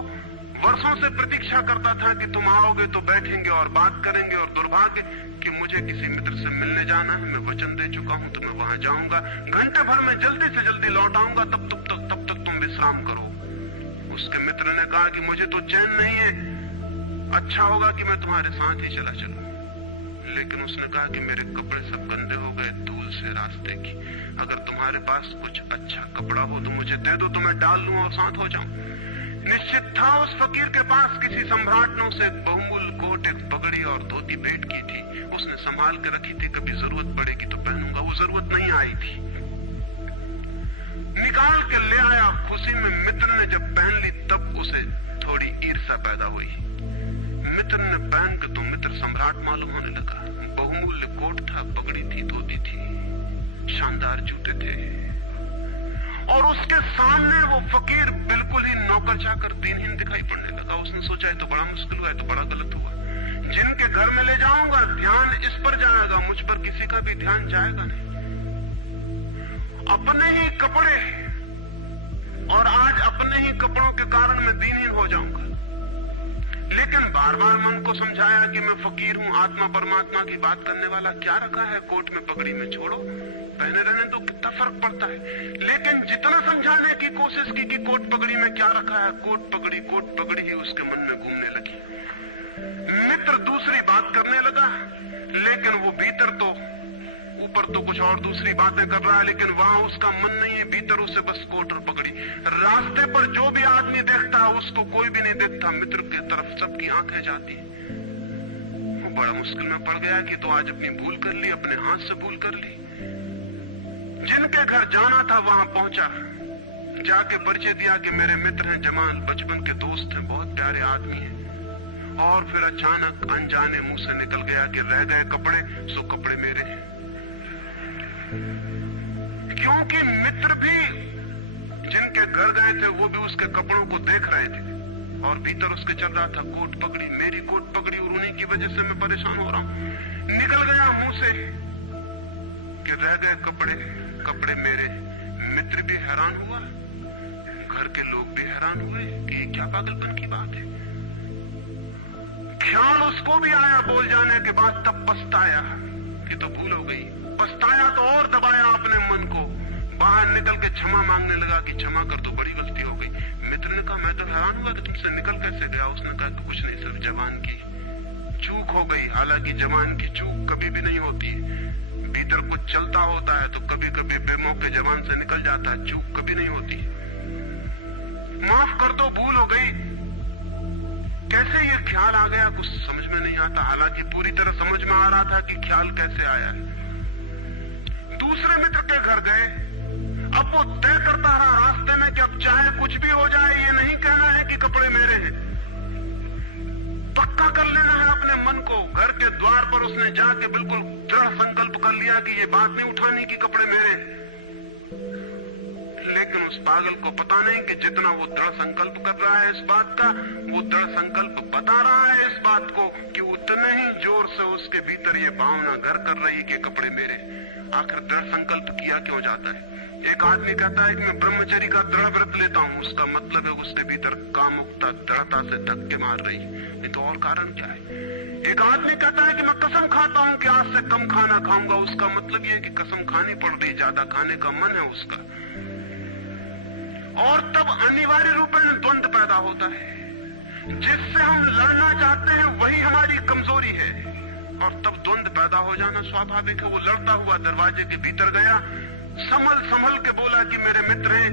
वर्षों से प्रतीक्षा करता था कि तुम आओगे तो बैठेंगे और बात करेंगे, और दुर्भाग्य कि मुझे किसी मित्र से मिलने जाना है। मैं वचन दे चुका हूं तो मैं वहां जाऊंगा, घंटे भर में जल्दी से जल्दी लौट आऊंगा, तब तक तुम विश्राम करो। उसके मित्र ने कहा कि मुझे तो चैन नहीं है, अच्छा होगा कि मैं तुम्हारे साथ ही चला चलूं। लेकिन उसने कहा कि मेरे कपड़े सब गंदे हो गए धूल से रास्ते की, अगर तुम्हारे पास कुछ अच्छा कपड़ा हो तो मुझे दे दो, तो मैं डाल लूं और साथ हो जाऊं। निश्चित था उस फकीर के पास किसी सम्राटनों से बहुमूल्य कोट, एक पगड़ी और धोती भेंट की थी। उसने संभाल के रखी थी, कभी जरूरत पड़ेगी तो पहनूंगा। वो जरूरत नहीं आई थी, निकाल के ले आया। खुशी में मित्र ने जब पहन ली तब उसे थोड़ी ईर्ष्या पैदा हुई। मित्र ने पहन के तो मित्र सम्राट मालूम होने लगा। बहुमूल्य कोट था, पगड़ी थी, धोती थी, शानदार जूते थे, और उसके सामने वो फकीर बिल्कुल ही नौकर चाकर दीनहीन दिखाई पड़ने लगा। उसने सोचा है तो बड़ा मुश्किल हुआ है, तो बड़ा गलत हुआ। जिनके घर में ले जाऊंगा ध्यान इस पर जाएगा, मुझ पर किसी का भी ध्यान जाएगा नहीं। अपने ही कपड़े, और आज अपने ही कपड़ों के कारण मैं दीनहीन हो जाऊंगा। लेकिन बार बार मन को समझाया कि मैं फकीर हूं, आत्मा परमात्मा की बात करने वाला, क्या रखा है कोट में पगड़ी में, छोड़ो, पहने रहने तो कितना फर्क पड़ता है। लेकिन जितना समझाने की कोशिश की कि कोट पगड़ी में क्या रखा है, कोट पगड़ी ही उसके मन में घूमने लगी। मित्र दूसरी बात करने लगा, लेकिन वो भीतर तो, ऊपर तो कुछ और दूसरी बातें कर रहा है, लेकिन वहां उसका मन नहीं है। भीतर उसे बस कोट और पगड़ी। रास्ते पर जो भी आदमी देखता है उसको कोई भी नहीं देखता, मित्र की तरफ सबकी आंखें जाती। वो बड़ा मुश्किल में पड़ गया कि तो आज अपनी भूल कर ली, अपने हाथ से भूल कर ली। जिनके घर जाना था वहां पहुंचा, जाके परिचय दिया कि मेरे मित्र हैं जमाल, बचपन के दोस्त हैं, बहुत प्यारे आदमी हैं। और फिर अचानक अनजाने मुंह से निकल गया कि रह गए कपड़े सो कपड़े मेरे हैं। क्योंकि मित्र भी जिनके घर गए थे वो भी उसके कपड़ों को देख रहे थे, और भीतर उसके चल रहा था कोट पगड़ी, मेरी कोट पगड़ी, और उन्हीं की वजह से मैं परेशान हो रहा हूं। निकल गया मुंह से कि रह गए कपड़े मेरे। मित्र भी हैरान हुआ, घर के लोग भी हैरान हुए कि क्या पागलपन की बात है, ख्याल उसको भी आया बोल जाने के बाद, तब पछताया कि तो भूल हो गई। पछताया तो और दबाया अपने मन को, बाहर निकल के क्षमा मांगने लगा कि क्षमा कर दो, बड़ी गलती हो गई। मित्र ने कहा मैं तो हैरान हुआ कि तुमसे निकल कैसे गया। उसने कहा कि कुछ नहीं, सिर्फ जवान की चूक हो गई। हालांकि जवान की चूक कभी भी नहीं होती है, भीतर कुछ चलता होता है तो कभी कभी बेमौके जवान से निकल जाता है, चूक कभी नहीं होती। माफ कर दो, भूल हो गई। कैसे ये ख्याल आ गया कुछ समझ में नहीं आता। हालांकि पूरी तरह समझ में आ रहा था कि ख्याल कैसे आया। दूसरे मित्र के घर गए। अब वो तय करता रहा रास्ते में कि अब चाहे कुछ भी हो जाए, ये नहीं कहना है कि कपड़े मेरे हैं। पक्का कर लेना है अपने मन को। घर के द्वार पर उसने जाके बिल्कुल दृढ़ संकल्प कर लिया कि ये बात नहीं उठानी कि कपड़े मेरे हैं। लेकिन उस पागल को पता नहीं कि जितना वो दृढ़ संकल्प कर रहा है इस बात का, वो दृढ़ संकल्प बता रहा है इस बात को कि उतने ही जोर से उसके भीतर ये भावना घर कर रही कि कपड़े मेरे। आखिर दृढ़ संकल्प किया क्यों जाता है? एक आदमी कहता है कि मैं ब्रह्मचर्य का दृढ़ व्रत लेता हूँ, उसका मतलब है उसके भीतर कामुकता दृढ़ता से धक्के मार रही। नहीं तो और कारण क्या है? एक आदमी कहता है कि मैं कसम खाता हूँ कि आज से कम खाना खाऊंगा, उसका मतलब ये है कि कसम खानी पड़ रही, ज्यादा खाने का मन है उसका। और तब अनिवार्य रूप में द्वंद्व पैदा होता है। जिससे हम लड़ना चाहते हैं वही हमारी कमजोरी है, और तब द्वंद्व पैदा हो जाना स्वाभाविक है। वो लड़ता हुआ दरवाजे के भीतर गया, संभल के बोला कि मेरे मित्र हैं,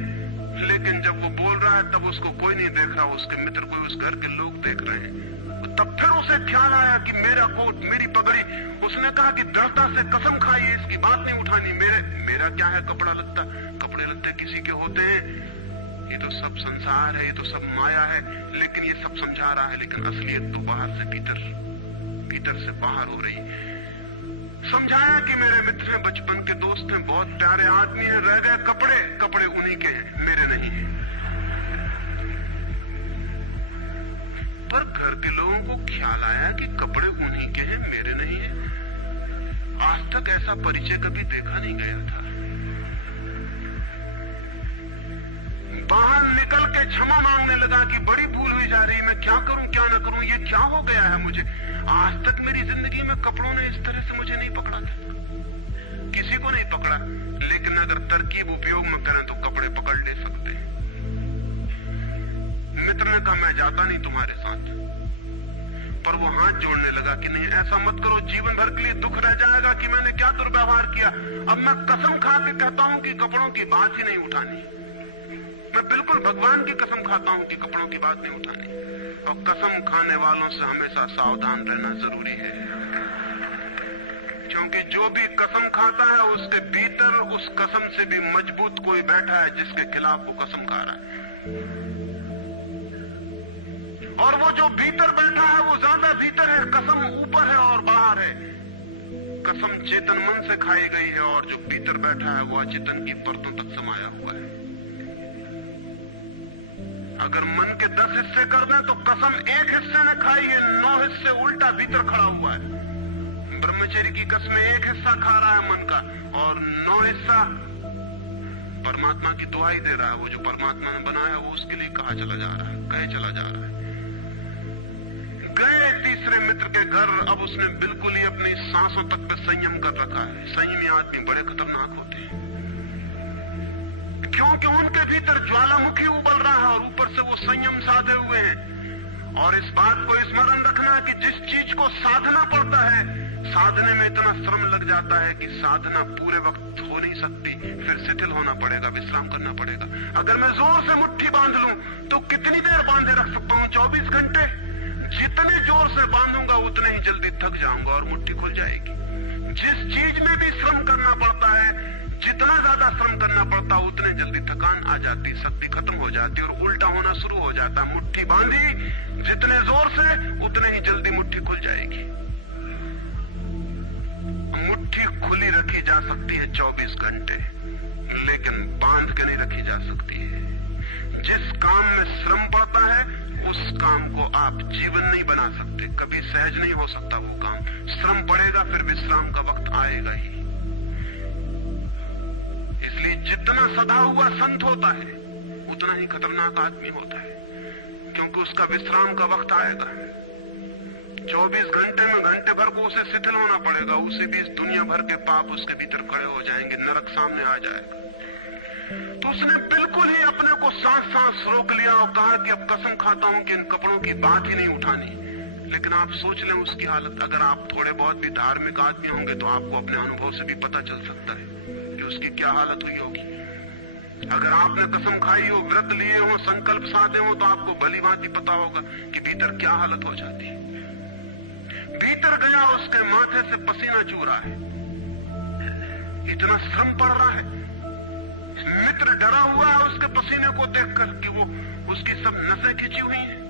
लेकिन जब वो बोल रहा है तब उसको कोई नहीं देख रहा, उसके मित्र कोई उस घर के लोग देख रहे हैं। तब फिर उसे ख्याल आया कि मेरा कोट, मेरी पगड़ी। उसने कहा कि दृढ़ता से कसम खाई, इसकी बात नहीं उठानी। मेरा क्या है कपड़ा लत्ता? कपड़े लत्ते किसी के होते हैं? ये तो सब संसार है, ये तो सब माया है। लेकिन ये सब समझा रहा है, लेकिन असलियत तो बाहर से भीतर से बाहर हो रही। समझाया कि मेरे मित्र हैं, बचपन के दोस्त हैं, बहुत प्यारे आदमी हैं, रह गए कपड़े उन्हीं के हैं, मेरे नहीं हैं। पर घर के लोगों को ख्याल आया कि कपड़े उन्हीं के हैं, मेरे नहीं हैं। आज तक ऐसा परिचय कभी देखा नहीं गया था। बाहर निकल के क्षमा मांगने लगा कि बड़ी भूल हुई जा रही, मैं क्या करूं क्या न करूं, ये क्या हो गया है मुझे। आज तक मेरी जिंदगी में कपड़ों ने इस तरह से मुझे नहीं पकड़ा था, किसी को नहीं पकड़ा। लेकिन अगर तरकीब उपयोग में करें तो कपड़े पकड़ ले सकते हैं। मित्र ने कहा मैं जाता नहीं तुम्हारे साथ, पर वो हाथ जोड़ने लगा कि नहीं ऐसा मत करो, जीवन भर के लिए दुख रह जाएगा कि मैंने क्या दुर्व्यवहार किया। अब मैं कसम खा के कहता हूं कि कपड़ों की बात ही नहीं उठानी। मैं बिल्कुल भगवान की कसम खाता हूं कि कपड़ों की बात नहीं उठानी। और कसम खाने वालों से हमेशा सावधान रहना जरूरी है, क्योंकि जो भी कसम खाता है उसके भीतर उस कसम से भी मजबूत कोई बैठा है जिसके खिलाफ वो कसम खा रहा है। और वो जो भीतर बैठा है वो ज्यादा भीतर है, कसम ऊपर है और बाहर है। कसम चेतन मन से खाई गई है, और जो भीतर बैठा है वो अचेतन की परतों तक समाया हुआ है। अगर मन के 10 हिस्से कर दें तो कसम एक हिस्से ने खाई है, 9 हिस्से उल्टा भीतर खड़ा हुआ है। ब्रह्मचर्य की कसम एक हिस्सा खा रहा है मन का, और 9 हिस्सा परमात्मा की दुहाई दे रहा है। वो जो परमात्मा ने बनाया वो उसके लिए कहा चला जा रहा है, कहे चला जा रहा है। गए तीसरे मित्र के घर। अब उसने बिल्कुल ही अपनी सांसों तक पे संयम कर रखा है। संयमी आदमी बड़े खतरनाक होते हैं, क्योंकि उनके भीतर ज्वालामुखी उबल रहा है और ऊपर से वो संयम साधे हुए हैं। और इस बात को स्मरण रखना कि जिस चीज को साधना पड़ता है, साधने में इतना श्रम लग जाता है कि साधना पूरे वक्त हो नहीं सकती, फिर शिथिल होना पड़ेगा, विश्राम करना पड़ेगा। अगर मैं जोर से मुट्ठी बांध लूं तो कितनी देर बांधे रख सकता हूं? 24 घंटे। जितने जोर से बांधूंगा उतने ही जल्दी थक जाऊंगा और मुट्ठी खुल जाएगी। जिस चीज में भी श्रम करना पड़ता है, जितना ज्यादा श्रम करना पड़ता है उतने जल्दी थकान आ जाती, शक्ति खत्म हो जाती और उल्टा होना शुरू हो जाता। मुट्ठी बांधी जितने जोर से उतने ही जल्दी मुट्ठी खुल जाएगी। मुट्ठी खुली रखी जा सकती है 24 घंटे, लेकिन बांध के नहीं रखी जा सकती है। जिस काम में श्रम पड़ता है उस काम को आप जीवन नहीं बना सकते, कभी सहज नहीं हो सकता वो काम। श्रम पड़ेगा, फिर विश्राम का वक्त आएगा ही। इसलिए जितना सदा हुआ संत होता है उतना ही खतरनाक आदमी होता है, क्योंकि उसका विश्राम का वक्त आएगा। 24 घंटे में घंटे भर को उसे शिथिल होना पड़ेगा, उसी बीच दुनिया भर के पाप उसके भीतर खड़े हो जाएंगे, नरक सामने आ जाएगा। तो उसने बिल्कुल ही अपने को सांस रोक लिया और कहा कि अब कसम खाता हूं कि इन कपड़ों की बात ही नहीं उठानी। लेकिन आप सोच लें उसकी हालत, अगर आप थोड़े बहुत भी धार्मिक आदमी होंगे तो आपको अपने अनुभव से भी पता चल सकता है कि उसकी क्या हालत हुई होगी। अगर आपने कसम खाई हो, व्रत लिए हो, संकल्प साधे हो, तो आपको भली भांति पता होगा कि भीतर क्या हालत हो जाती है। भीतर गया, उसके माथे से पसीना चू रहा है, इतना श्रम पड़ रहा है। मित्र डरा हुआ है उसके पसीने को देखकर कि वो उसकी सब नसें खिंची हुई हैं।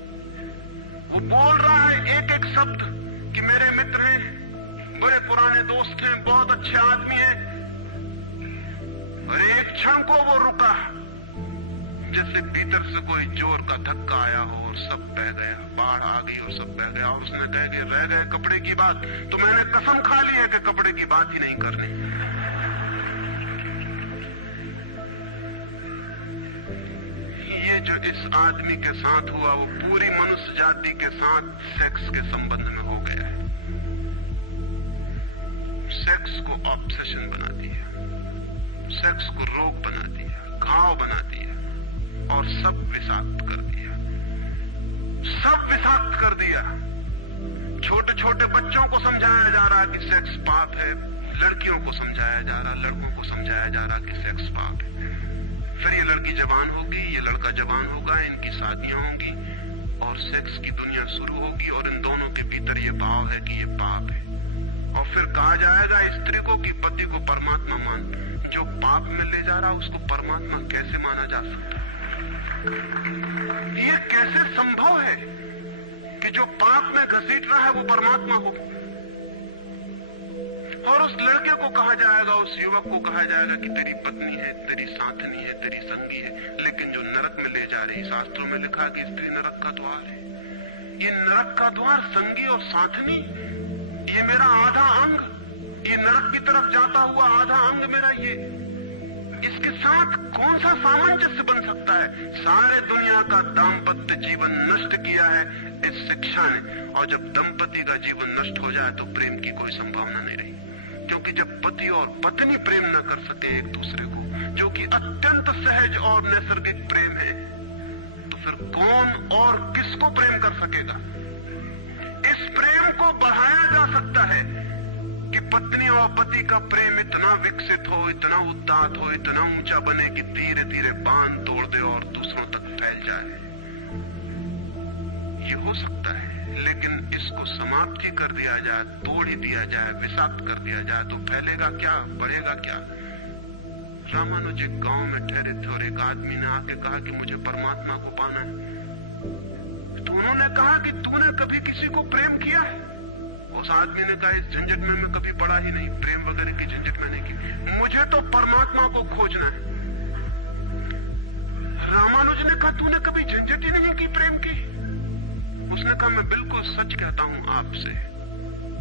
वो बोल रहा है एक एक शब्द कि मेरे मित्र हैं, बड़े पुराने दोस्त हैं, बहुत अच्छे आदमी हैं। और एक क्षण को वो रुका, जैसे भीतर से कोई जोर का धक्का आया हो और सब बह गया, बाढ़ आ गई और सब बह गया। और उसने कह के रह गए कपड़े की बात, तो मैंने कसम खा ली है कि कपड़े की बात ही नहीं करनी। ये जो इस आदमी के साथ हुआ वो पूरी मनुष्य जाति के साथ सेक्स के संबंध में हो गया है। सेक्स को ऑब्सेशन बना दिया, सेक्स को रोग बना दिया, घाव बना दिया और सब विषाक्त कर दिया, सब विषाक्त कर दिया। छोटे छोटे बच्चों को समझाया जा रहा कि सेक्स पाप है, लड़कियों को समझाया जा रहा, लड़कों को समझाया जा रहा कि सेक्स पाप है। फिर ये लड़की जवान होगी, ये लड़का जवान होगा, इनकी शादियां होंगी और सेक्स की दुनिया शुरू होगी और इन दोनों के भीतर ये भाव है कि ये पाप है। और फिर कहा जाएगा स्त्री को कि पति को परमात्मा मान। जो पाप में ले जा रहा उसको परमात्मा कैसे माना जा सकता है? ये कैसे संभव है कि जो पाप में घसीट रहा है वो परमात्मा हो? और उस लड़के को कहा जाएगा, उस युवक को कहा जाएगा कि तेरी पत्नी है, तेरी साथनी है, तेरी संगी है। लेकिन जो नरक में ले जा रही, शास्त्रों में लिखा कि स्त्री नरक का द्वार है। ये नरक का द्वार, संगी और साथनी, ये मेरा आधा अंग, ये नरक की तरफ जाता हुआ आधा अंग मेरा, ये इसके साथ कौन सा सामंजस्य बन सकता है? सारे दुनिया का दाम्पत्य जीवन नष्ट किया है इस शिक्षा ने। और जब दंपति का जीवन नष्ट हो जाए तो प्रेम की कोई संभावना नहीं रही। क्योंकि जब पति और पत्नी प्रेम न कर सके एक दूसरे को, जो कि अत्यंत सहज और नैसर्गिक प्रेम है, तो फिर कौन और किसको प्रेम कर सकेगा? इस प्रेम को बढ़ाया जा सकता है कि पत्नी और पति का प्रेम इतना विकसित हो, इतना उदात्त हो, इतना ऊंचा बने कि धीरे धीरे बांध तोड़ दे और दूसरों तक फैल जाए। ये हो सकता है, लेकिन इसको समाप्त ही कर दिया जाए, तोड़ ही दिया जाए, विषाक्त कर दिया जाए तो फैलेगा क्या, बढ़ेगा क्या? रामानुज एक गांव में ठहरे थे और एक आदमी ने आके कहा कि मुझे परमात्मा को पाना है। तो उन्होंने कहा कि तूने कभी किसी को प्रेम किया है? उस आदमी ने कहा इस झंझट में मैं कभी पड़ा ही नहीं, प्रेम वगैरह की झंझट मैंने की, मुझे तो परमात्मा को खोजना है। रामानुज ने कहा तूने कभी झंझट ही नहीं की प्रेम की? उसने कहा मैं बिल्कुल सच कहता हूं आपसे।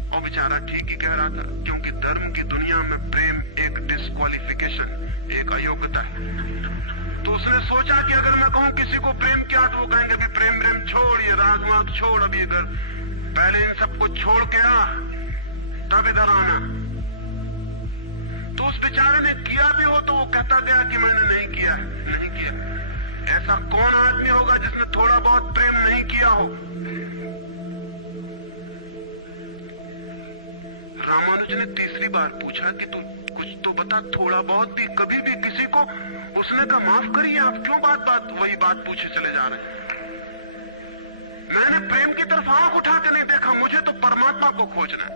और बेचारा ठीक ही कह रहा था, क्योंकि धर्म की दुनिया में प्रेम एक डिस्क्वालिफिकेशन, एक अयोग्यता है। तो उसने सोचा कि अगर मैं कहूं किसी को प्रेम किया तो वो कहेंगे भी प्रेम प्रेम छोड़, ये राजमार्ग छोड़, अभी अगर पहले इन सबको छोड़ के आ तब इधर आना। तो उस बेचारे ने किया भी हो तो वो कहता गया कि मैंने नहीं किया, नहीं किया। ऐसा कौन आदमी होगा जिसने थोड़ा बहुत प्रेम नहीं किया हो? रामानुज ने तीसरी बार पूछा कि तू कुछ तो बता, थोड़ा बहुत भी, कभी भी किसी को? उसने कहा माफ करिए, आप क्यों बात बात वही बात पूछे चले जा रहे हैं? मैंने प्रेम की तरफ आंख उठा के नहीं देखा, मुझे तो परमात्मा को खोजना है।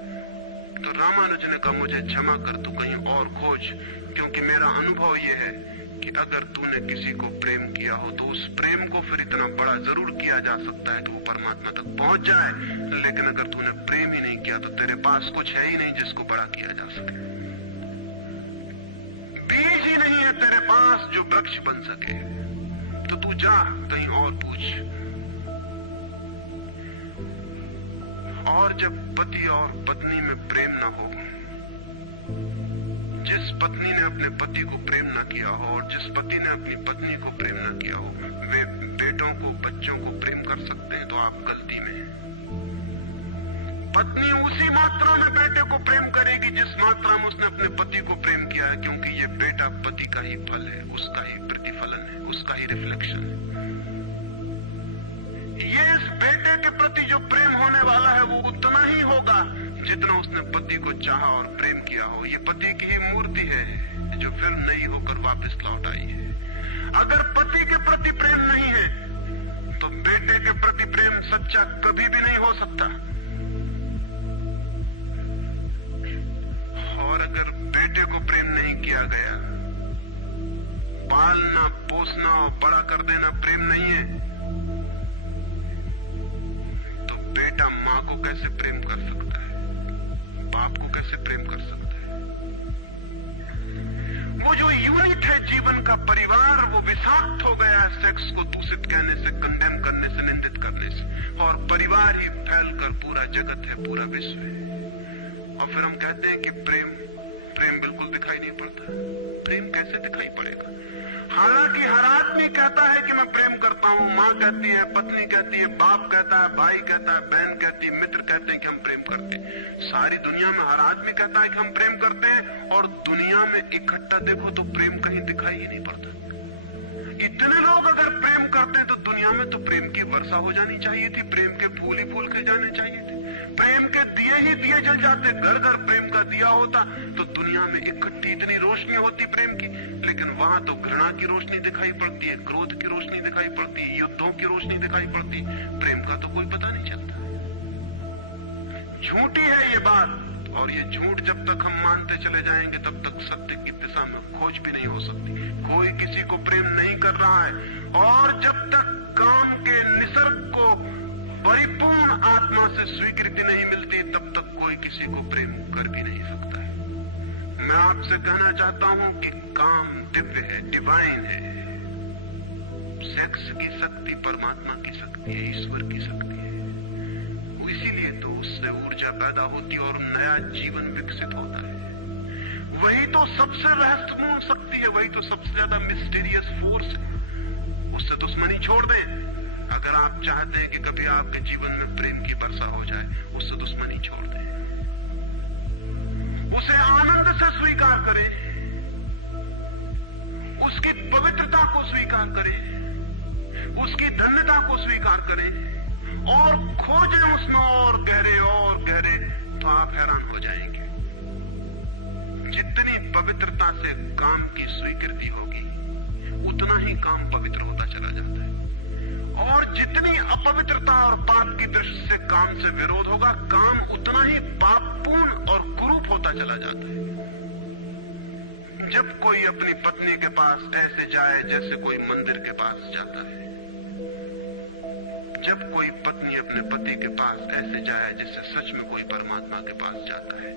तो रामानुज ने कहा मुझे क्षमा कर, तू कहीं और खोज, क्योंकि मेरा अनुभव यह है कि अगर तूने किसी को प्रेम किया हो तो उस प्रेम को फिर इतना बड़ा जरूर किया जा सकता है कि वो परमात्मा तक पहुंच जाए। लेकिन अगर तूने प्रेम ही नहीं किया तो तेरे पास कुछ है ही नहीं जिसको बड़ा किया जा सके। बीज ही नहीं है तेरे पास जो वृक्ष बन सके। तो तू जा कहीं और पूछ। और जब पति और पत्नी में प्रेम ना हो, जिस पत्नी ने अपने पति को प्रेम ना किया हो और जिस पति ने अपनी पत्नी को प्रेम ना किया हो, वे बेटों को, बच्चों को प्रेम कर सकते हैं तो आप गलती में हैं। पत्नी उसी मात्रा में बेटे को प्रेम करेगी जिस मात्रा में उसने अपने पति को प्रेम किया है, क्योंकि ये बेटा पति का ही फल है, उसका ही प्रतिफलन है, उसका ही रिफ्लेक्शन है। ये इस बेटे के प्रति जो प्रेम होने वाला है वो उतना ही होगा जितना उसने पति को चाहा और प्रेम किया हो। ये पति की ही मूर्ति है जो फिर नई होकर वापस लौट आई है। अगर पति के प्रति प्रेम नहीं है तो बेटे के प्रति प्रेम सच्चा कभी भी नहीं हो सकता। और अगर बेटे को प्रेम नहीं किया गया, पालना पोसना और बड़ा कर देना प्रेम नहीं है, तो बेटा मां को कैसे प्रेम कर सकता है, बाप को कैसे प्रेम कर सकता है? वो जो यूनिट है जीवन का परिवार, वो विषाक्त हो गया है सेक्स को दूषित कहने से, कंडेम करने से, निंदित करने से, और परिवार ही फैलकर पूरा जगत है, पूरा विश्व है। और फिर हम कहते हैं कि प्रेम बिल्कुल दिखाई नहीं पड़ता। प्रेम कैसे दिखाई पड़ेगा? हालांकि हर आदमी कहता है कि मैं प्रेम करता हूं, मां कहती है, पत्नी कहती है, बाप कहता है, भाई कहता है, बहन कहती है, मित्र कहते हैं कि हम प्रेम करते हैं। सारी दुनिया में हर आदमी कहता है कि हम प्रेम करते हैं, और दुनिया में इकट्ठा देखो तो प्रेम कहीं दिखाई ही नहीं पड़ता। इतने लोग अगर प्रेम करते हैं तो दुनिया में तो प्रेम की वर्षा हो जानी चाहिए थी, प्रेम के फूल ही फूल खिल जाने चाहिए थे, प्रेम के दिए ही दिए जल जाते, घर घर प्रेम का दिया होता तो दुनिया में इकट्ठी इतनी रोशनी होती प्रेम की। लेकिन वहां तो घृणा की रोशनी दिखाई पड़ती है, क्रोध की रोशनी दिखाई पड़ती है, युद्धों की रोशनी दिखाई पड़ती है, प्रेम का तो कोई पता नहीं चलता। झूठी है ये बात, और ये झूठ जब तक हम मानते चले जाएंगे तब तक सत्य की दिशा में खोज भी नहीं हो सकती। कोई किसी को प्रेम नहीं कर रहा है, और जब तक काम के निसर्ग को परिपूर्ण आत्मा से स्वीकृति नहीं मिलती तब तक कोई किसी को प्रेम कर भी नहीं सकता है। मैं आपसे कहना चाहता हूं कि काम दिव्य है, डिवाइन है। सेक्स की शक्ति परमात्मा की शक्ति है, ईश्वर की शक्ति है। इसीलिए तो उससे ऊर्जा पैदा होती है और नया जीवन विकसित होता है। वही तो सबसे रहस्यपूर्ण शक्ति है, वही तो सबसे ज्यादा मिस्टीरियस फोर्स है। उससे दुश्मनी छोड़ दें। अगर आप चाहते हैं कि कभी आपके जीवन में प्रेम की वर्षा हो जाए, उससे दुश्मनी छोड़ दें, उसे आनंद से स्वीकार करें, उसकी पवित्रता को स्वीकार करें, उसकी धन्यता को स्वीकार करें, और खोजें उसमें और गहरे, तो आप हैरान हो जाएंगे। जितनी पवित्रता से काम की स्वीकृति होगी उतना ही काम पवित्र होता चला जाता है, और जितनी अपवित्रता और पाप की दृष्टि से काम से विरोध होगा, काम उतना ही पापपूर्ण और कुरूप होता चला जाता है। जब कोई अपनी पत्नी के पास ऐसे जाए जैसे कोई मंदिर के पास जाता है, जब कोई पत्नी अपने पति के पास ऐसे जाए जैसे सच में कोई परमात्मा के पास जाता है,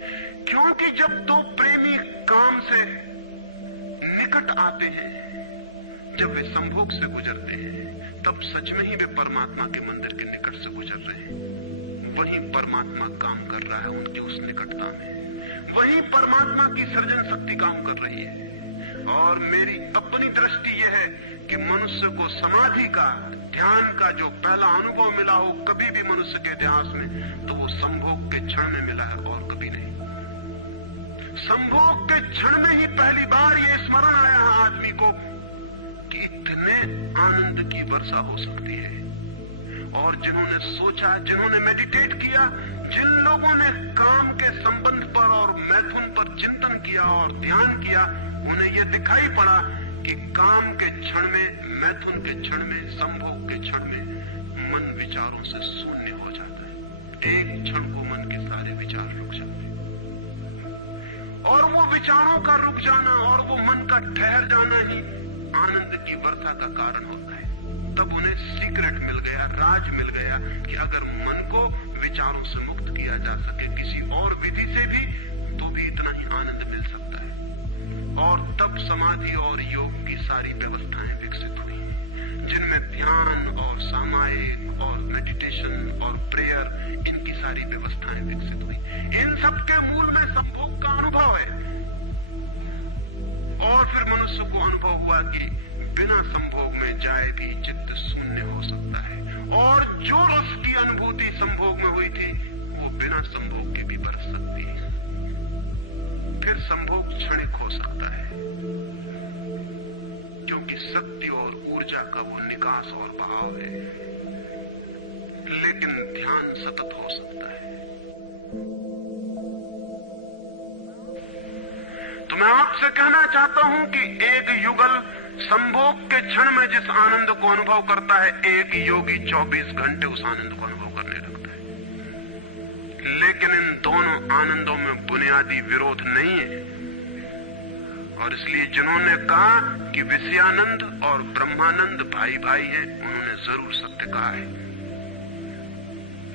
क्योंकि जब दो प्रेमी काम से निकट आते हैं, जब वे संभोग से गुजरते हैं, तब सच में ही वे परमात्मा के मंदिर के निकट से गुजर रहे हैं। वहीं परमात्मा काम कर रहा है उनकी उस निकटता में, वहीं परमात्मा की सृजन शक्ति काम कर रही है। और मेरी अपनी दृष्टि यह है कि मनुष्य को समाधि का, ध्यान का जो पहला अनुभव मिला हो कभी भी मनुष्य के इतिहास में, तो वो संभोग के क्षण में मिला है और कभी नहीं। संभोग के क्षण में ही पहली बार ये स्मरण आया है आदमी को कि इतने आनंद की वर्षा हो सकती है। और जिन्होंने सोचा, जिन्होंने मेडिटेट किया, जिन लोगों ने काम के संबंध पर और मैथुन पर चिंतन किया और ध्यान किया, उन्हें यह दिखाई पड़ा कि काम के क्षण में, मैथुन के क्षण में, संभोग के क्षण में मन विचारों से शून्य हो जाता है। एक क्षण को मन के सारे विचार रुक जाते हैं, और वो विचारों का रुक जाना और वो मन का ठहर जाना ही आनंद की वर्षा का कारण होता है। तब उन्हें सीक्रेट मिल गया, राज मिल गया कि अगर मन को विचारों से मुक्त किया जा सके किसी और विधि से भी, तो भी इतना ही आनंद मिल सकता है। और तब समाधि और योग की सारी व्यवस्थाएं विकसित हुई, जिनमें ध्यान और सामायिक और मेडिटेशन और प्रेयर, इनकी सारी व्यवस्थाएं विकसित हुई। इन सब के मूल में संभोग का अनुभव है। और फिर मनुष्य को अनुभव हुआ कि बिना संभोग में जाए भी चित्त शून्य हो सकता है, और जो रस की अनुभूति संभोग में हुई थी वो बिना संभोग के भी बरस सकती है। फिर संभोग क्षणिक हो सकता है, क्योंकि शक्ति और ऊर्जा का वो निकास और बहाव है, लेकिन ध्यान सतत हो सकता है। तो मैं आपसे कहना चाहता हूं कि एक युगल संभोग के क्षण में जिस आनंद को अनुभव करता है, एक योगी 24 घंटे उस आनंद को अनुभव करने लगता है। लेकिन इन दोनों आनंदों में बुनियादी विरोध नहीं है, और इसलिए जिन्होंने कहा कि विषयानंद और ब्रह्मानंद भाई भाई हैं, उन्होंने जरूर सत्य कहा है।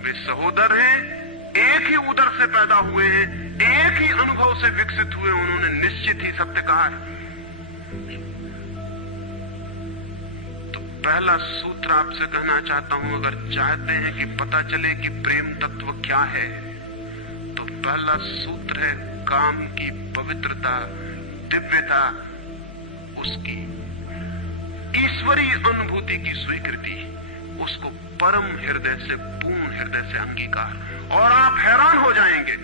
वे सहोदर हैं, एक ही उदर से पैदा हुए हैं, एक ही अनुभव से विकसित हुए, उन्होंने निश्चित ही सत्य कहा है। तो पहला सूत्र आपसे कहना चाहता हूं, अगर चाहते हैं कि पता चले कि प्रेम तत्व क्या है, तो पहला सूत्र है काम की पवित्रता, दिव्यता, उसकी ईश्वरीय अनुभूति की स्वीकृति, उसको परम हृदय से, पूर्ण हृदय से अंगीकार। और आप हैरान हो जाएंगे,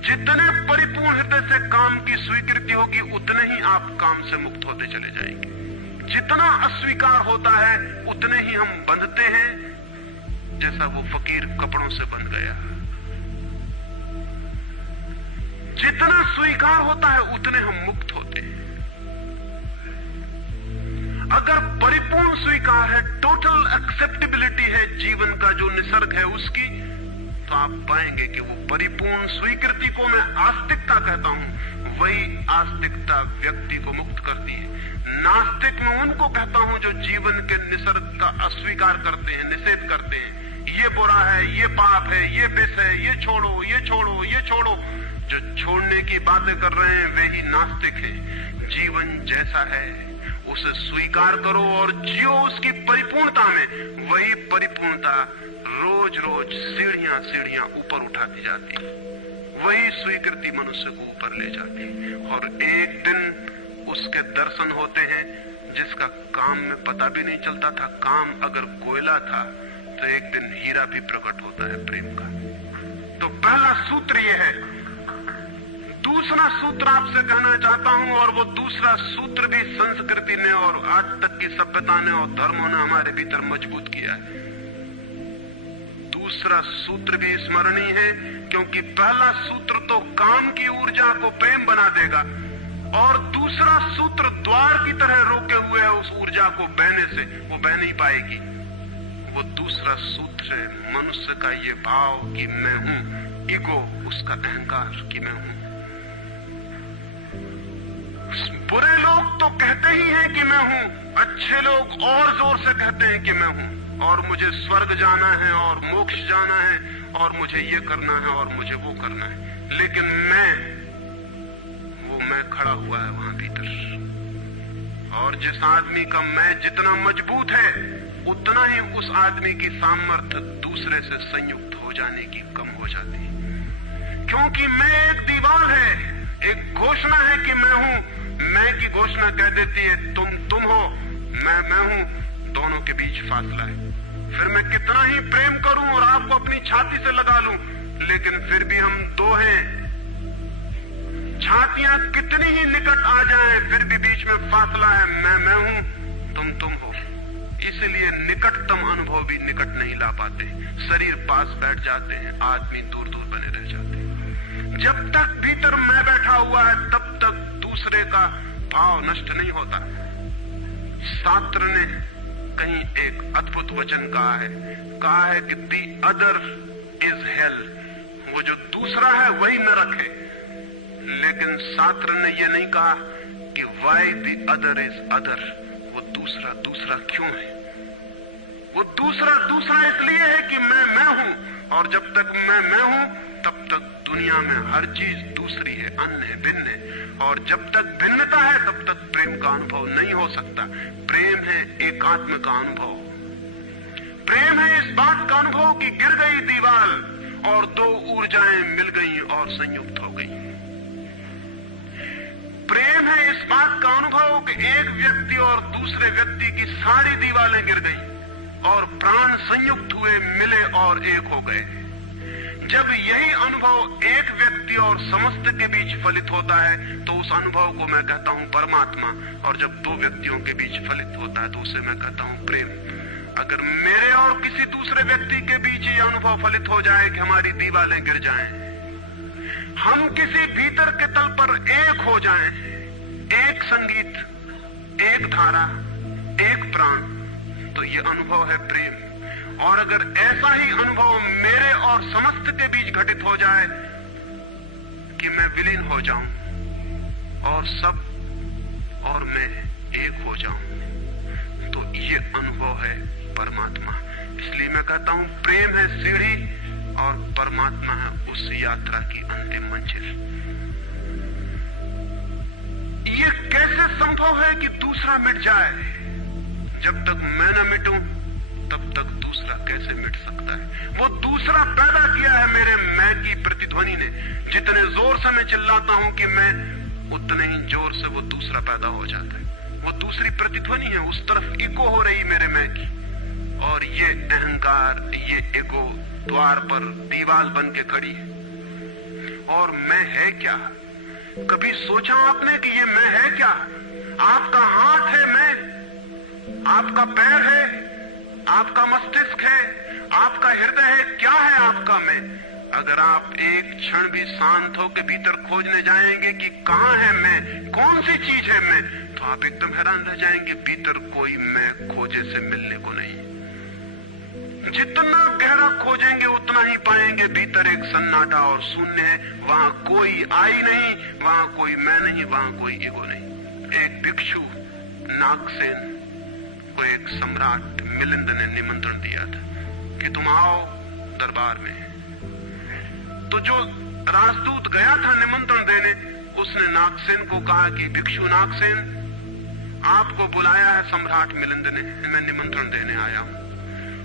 जितने परिपूर्ण हृदय से काम की स्वीकृति होगी, उतने ही आप काम से मुक्त होते चले जाएंगे। जितना अस्वीकार होता है, उतने ही हम बंधते हैं, जैसा वो फकीर कपड़ों से बंध गया। जितना स्वीकार होता है, उतने हम मुक्त होते हैं। अगर परिपूर्ण स्वीकार है, टोटल एक्सेप्टेबिलिटी है जीवन का जो निसर्ग है उसकी, तो आप पाएंगे कि वो परिपूर्ण स्वीकृति को मैं आस्तिकता कहता हूं, वही आस्तिकता व्यक्ति को मुक्त करती है। नास्तिक मैं उनको कहता हूं जो जीवन के निसर्ग का अस्वीकार करते हैं, निषेध करते हैं। ये बुरा है, ये पाप है, ये विष है, ये छोड़ो, ये छोड़ो, ये छोड़ो। जो छोड़ने की बातें कर रहे हैं वे ही नास्तिक हैं। जीवन जैसा है उसे स्वीकार करो और जियो उसकी परिपूर्णता में। वही परिपूर्णता रोज रोज सीढ़ियां सीढ़ियां ऊपर उठाती जाती है, वही स्वीकृति मनुष्य को ऊपर ले जाती है। और एक दिन उसके दर्शन होते हैं जिसका काम में पता भी नहीं चलता था। काम अगर कोयला था तो एक दिन हीरा भी प्रकट होता है प्रेम का। तो पहला सूत्र यह है। दूसरा सूत्र आपसे कहना चाहता हूं, और वो दूसरा सूत्र भी संस्कृति ने और आज तक की सभ्यता ने और धर्मों ने हमारे भीतर मजबूत किया है। दूसरा सूत्र भी स्मरणीय है, क्योंकि पहला सूत्र तो काम की ऊर्जा को प्रेम बना देगा, और दूसरा सूत्र द्वार की तरह रोके हुए है उस ऊर्जा को बहने से, वो बह नहीं पाएगी। वो दूसरा सूत्र है मनुष्य का ये भाव कि मैं हूं, ईगो, उसका अहंकार कि मैं हूं। बुरे लोग तो कहते ही हैं कि मैं हूं, अच्छे लोग और जोर से कहते हैं कि मैं हूं, और मुझे स्वर्ग जाना है और मोक्ष जाना है और मुझे ये करना है और मुझे वो करना है। लेकिन मैं खड़ा हुआ है वहां भीतर। और जिस आदमी का मैं जितना मजबूत है, उतना ही उस आदमी की सामर्थ्य दूसरे से संयुक्त हो जाने की कम हो जाती है। क्योंकि मैं एक दीवार है, एक घोषणा है कि मैं हूं। मैं की घोषणा कह देती है तुम हो, मैं हूं, दोनों के बीच फासला है। फिर मैं कितना ही प्रेम करूं और आपको अपनी छाती से लगा लूं, लेकिन फिर भी हम दो हैं। छातियां कितनी ही निकट आ जाएं, फिर भी बीच में फासला है। मैं हूं, तुम हो। इसलिए निकटतम अनुभव भी निकट नहीं ला पाते। शरीर पास बैठ जाते हैं, आदमी दूर दूर बने रह जाते हैं। जब तक भीतर मैं बैठा हुआ है, तब तक दूसरे का भाव नष्ट नहीं होता। शास्त्र ने कहीं एक अद्भुत वचन कहा है कि दी अदर इज हेल। वो जो दूसरा है वही नरक है। लेकिन शास्त्र ने ये नहीं कहा कि why the other is other. वो दूसरा क्यों है? वो दूसरा इसलिए है कि मैं हूं, और जब तक मैं हूं तब तक दुनिया में हर चीज दूसरी है, अन्य है, भिन्न है। और जब तक भिन्नता है तब तक प्रेम का अनुभव नहीं हो सकता। प्रेम है एकात्म का अनुभव। प्रेम है इस बात का अनुभव कि गिर गई दीवार और दो ऊर्जाएं मिल गई और संयुक्त हो गई। प्रेम है इस बात का अनुभव कि एक व्यक्ति और दूसरे व्यक्ति की सारी दीवारें गिर गई और प्राण संयुक्त हुए, मिले और एक हो गए। जब यही अनुभव एक व्यक्ति और समस्त के बीच फलित होता है तो उस अनुभव को मैं कहता हूं परमात्मा, और जब दो व्यक्तियों के बीच फलित होता है तो उसे मैं कहता हूं प्रेम। अगर मेरे और किसी दूसरे व्यक्ति के बीच ये अनुभव फलित हो जाए कि हमारी दीवारें गिर जाएं, हम किसी भीतर के तल पर एक हो जाएं, एक संगीत, एक धारा, एक प्राण, तो ये अनुभव है प्रेम। और अगर ऐसा ही अनुभव मेरे और समस्त के बीच घटित हो जाए कि मैं विलीन हो जाऊं और सब और मैं एक हो जाऊं, तो ये अनुभव है परमात्मा। इसलिए मैं कहता हूं प्रेम है सीढ़ी और परमात्मा है उस यात्रा की अंतिम मंजिल। ये कैसे संभव है कि दूसरा मिट जाए? जब तक मैं न मिटूं तब तक दूसरा कैसे मिट सकता है? वो दूसरा पैदा किया है मेरे मैं की प्रतिध्वनि ने। जितने जोर से मैं चिल्लाता हूं कि मैं, उतने ही जोर से वो दूसरा पैदा हो जाता है। वो दूसरी प्रतिध्वनि है, उस तरफ इको हो रही मेरे मैं की। और ये अहंकार, ये ईगो द्वार पर दीवार बन के खड़ी है। और मैं है क्या? कभी सोचा आपने कि ये मैं है क्या? आपका हाथ है मैं, आपका पैर है, आपका मस्तिष्क है, आपका हृदय है, क्या है आपका मैं? अगर आप एक क्षण भी शांत होकर भीतर खोजने जाएंगे कि कहां है मैं, कौन सी चीज है मैं, तो आप एकदम हैरान रह जाएंगे। भीतर कोई मैं खोजे से मिलने को नहीं। जितना गहरा खोजेंगे उतना ही पाएंगे भीतर एक सन्नाटा और शून्य है। वहां कोई आई नहीं, वहां कोई मैं नहीं, वहां कोई ईगो नहीं। एक भिक्षु नागसेन को एक सम्राट मिलिंद ने निमंत्रण दिया था कि तुम आओ दरबार में। तो जो राजदूत गया था निमंत्रण देने, उसने नागसेन को कहा कि भिक्षु नागसेन, आपको बुलाया है सम्राट मिलिंद ने, मैं निमंत्रण देने आया हूं।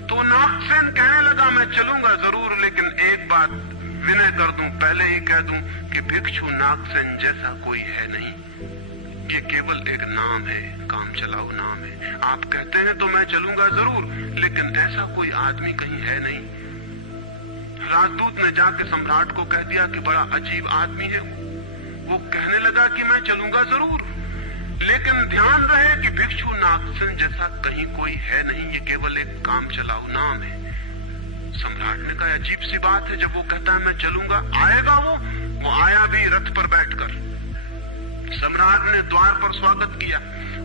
तो नागसेन कहने लगा मैं चलूंगा जरूर, लेकिन एक बात विनय कर दूं, पहले ही कह दूं कि भिक्षु नागसेन जैसा कोई है नहीं। ये केवल एक नाम है, काम चलाऊ नाम है। आप कहते हैं तो मैं चलूंगा जरूर, लेकिन ऐसा कोई आदमी कहीं है नहीं। राजदूत ने जाके सम्राट को कह दिया कि बड़ा अजीब आदमी है वो कहने लगा कि मैं चलूंगा जरूर, लेकिन ध्यान रहे कि भिक्षु नागसेन जैसा कहीं कोई है नहीं, ये केवल एक काम चलाऊ नाम है। सम्राट ने कहा अजीब सी बात है, जब वो कहता है मैं चलूंगा, आएगा वो आया भी रथ पर बैठकर। सम्राट ने द्वार पर स्वागत किया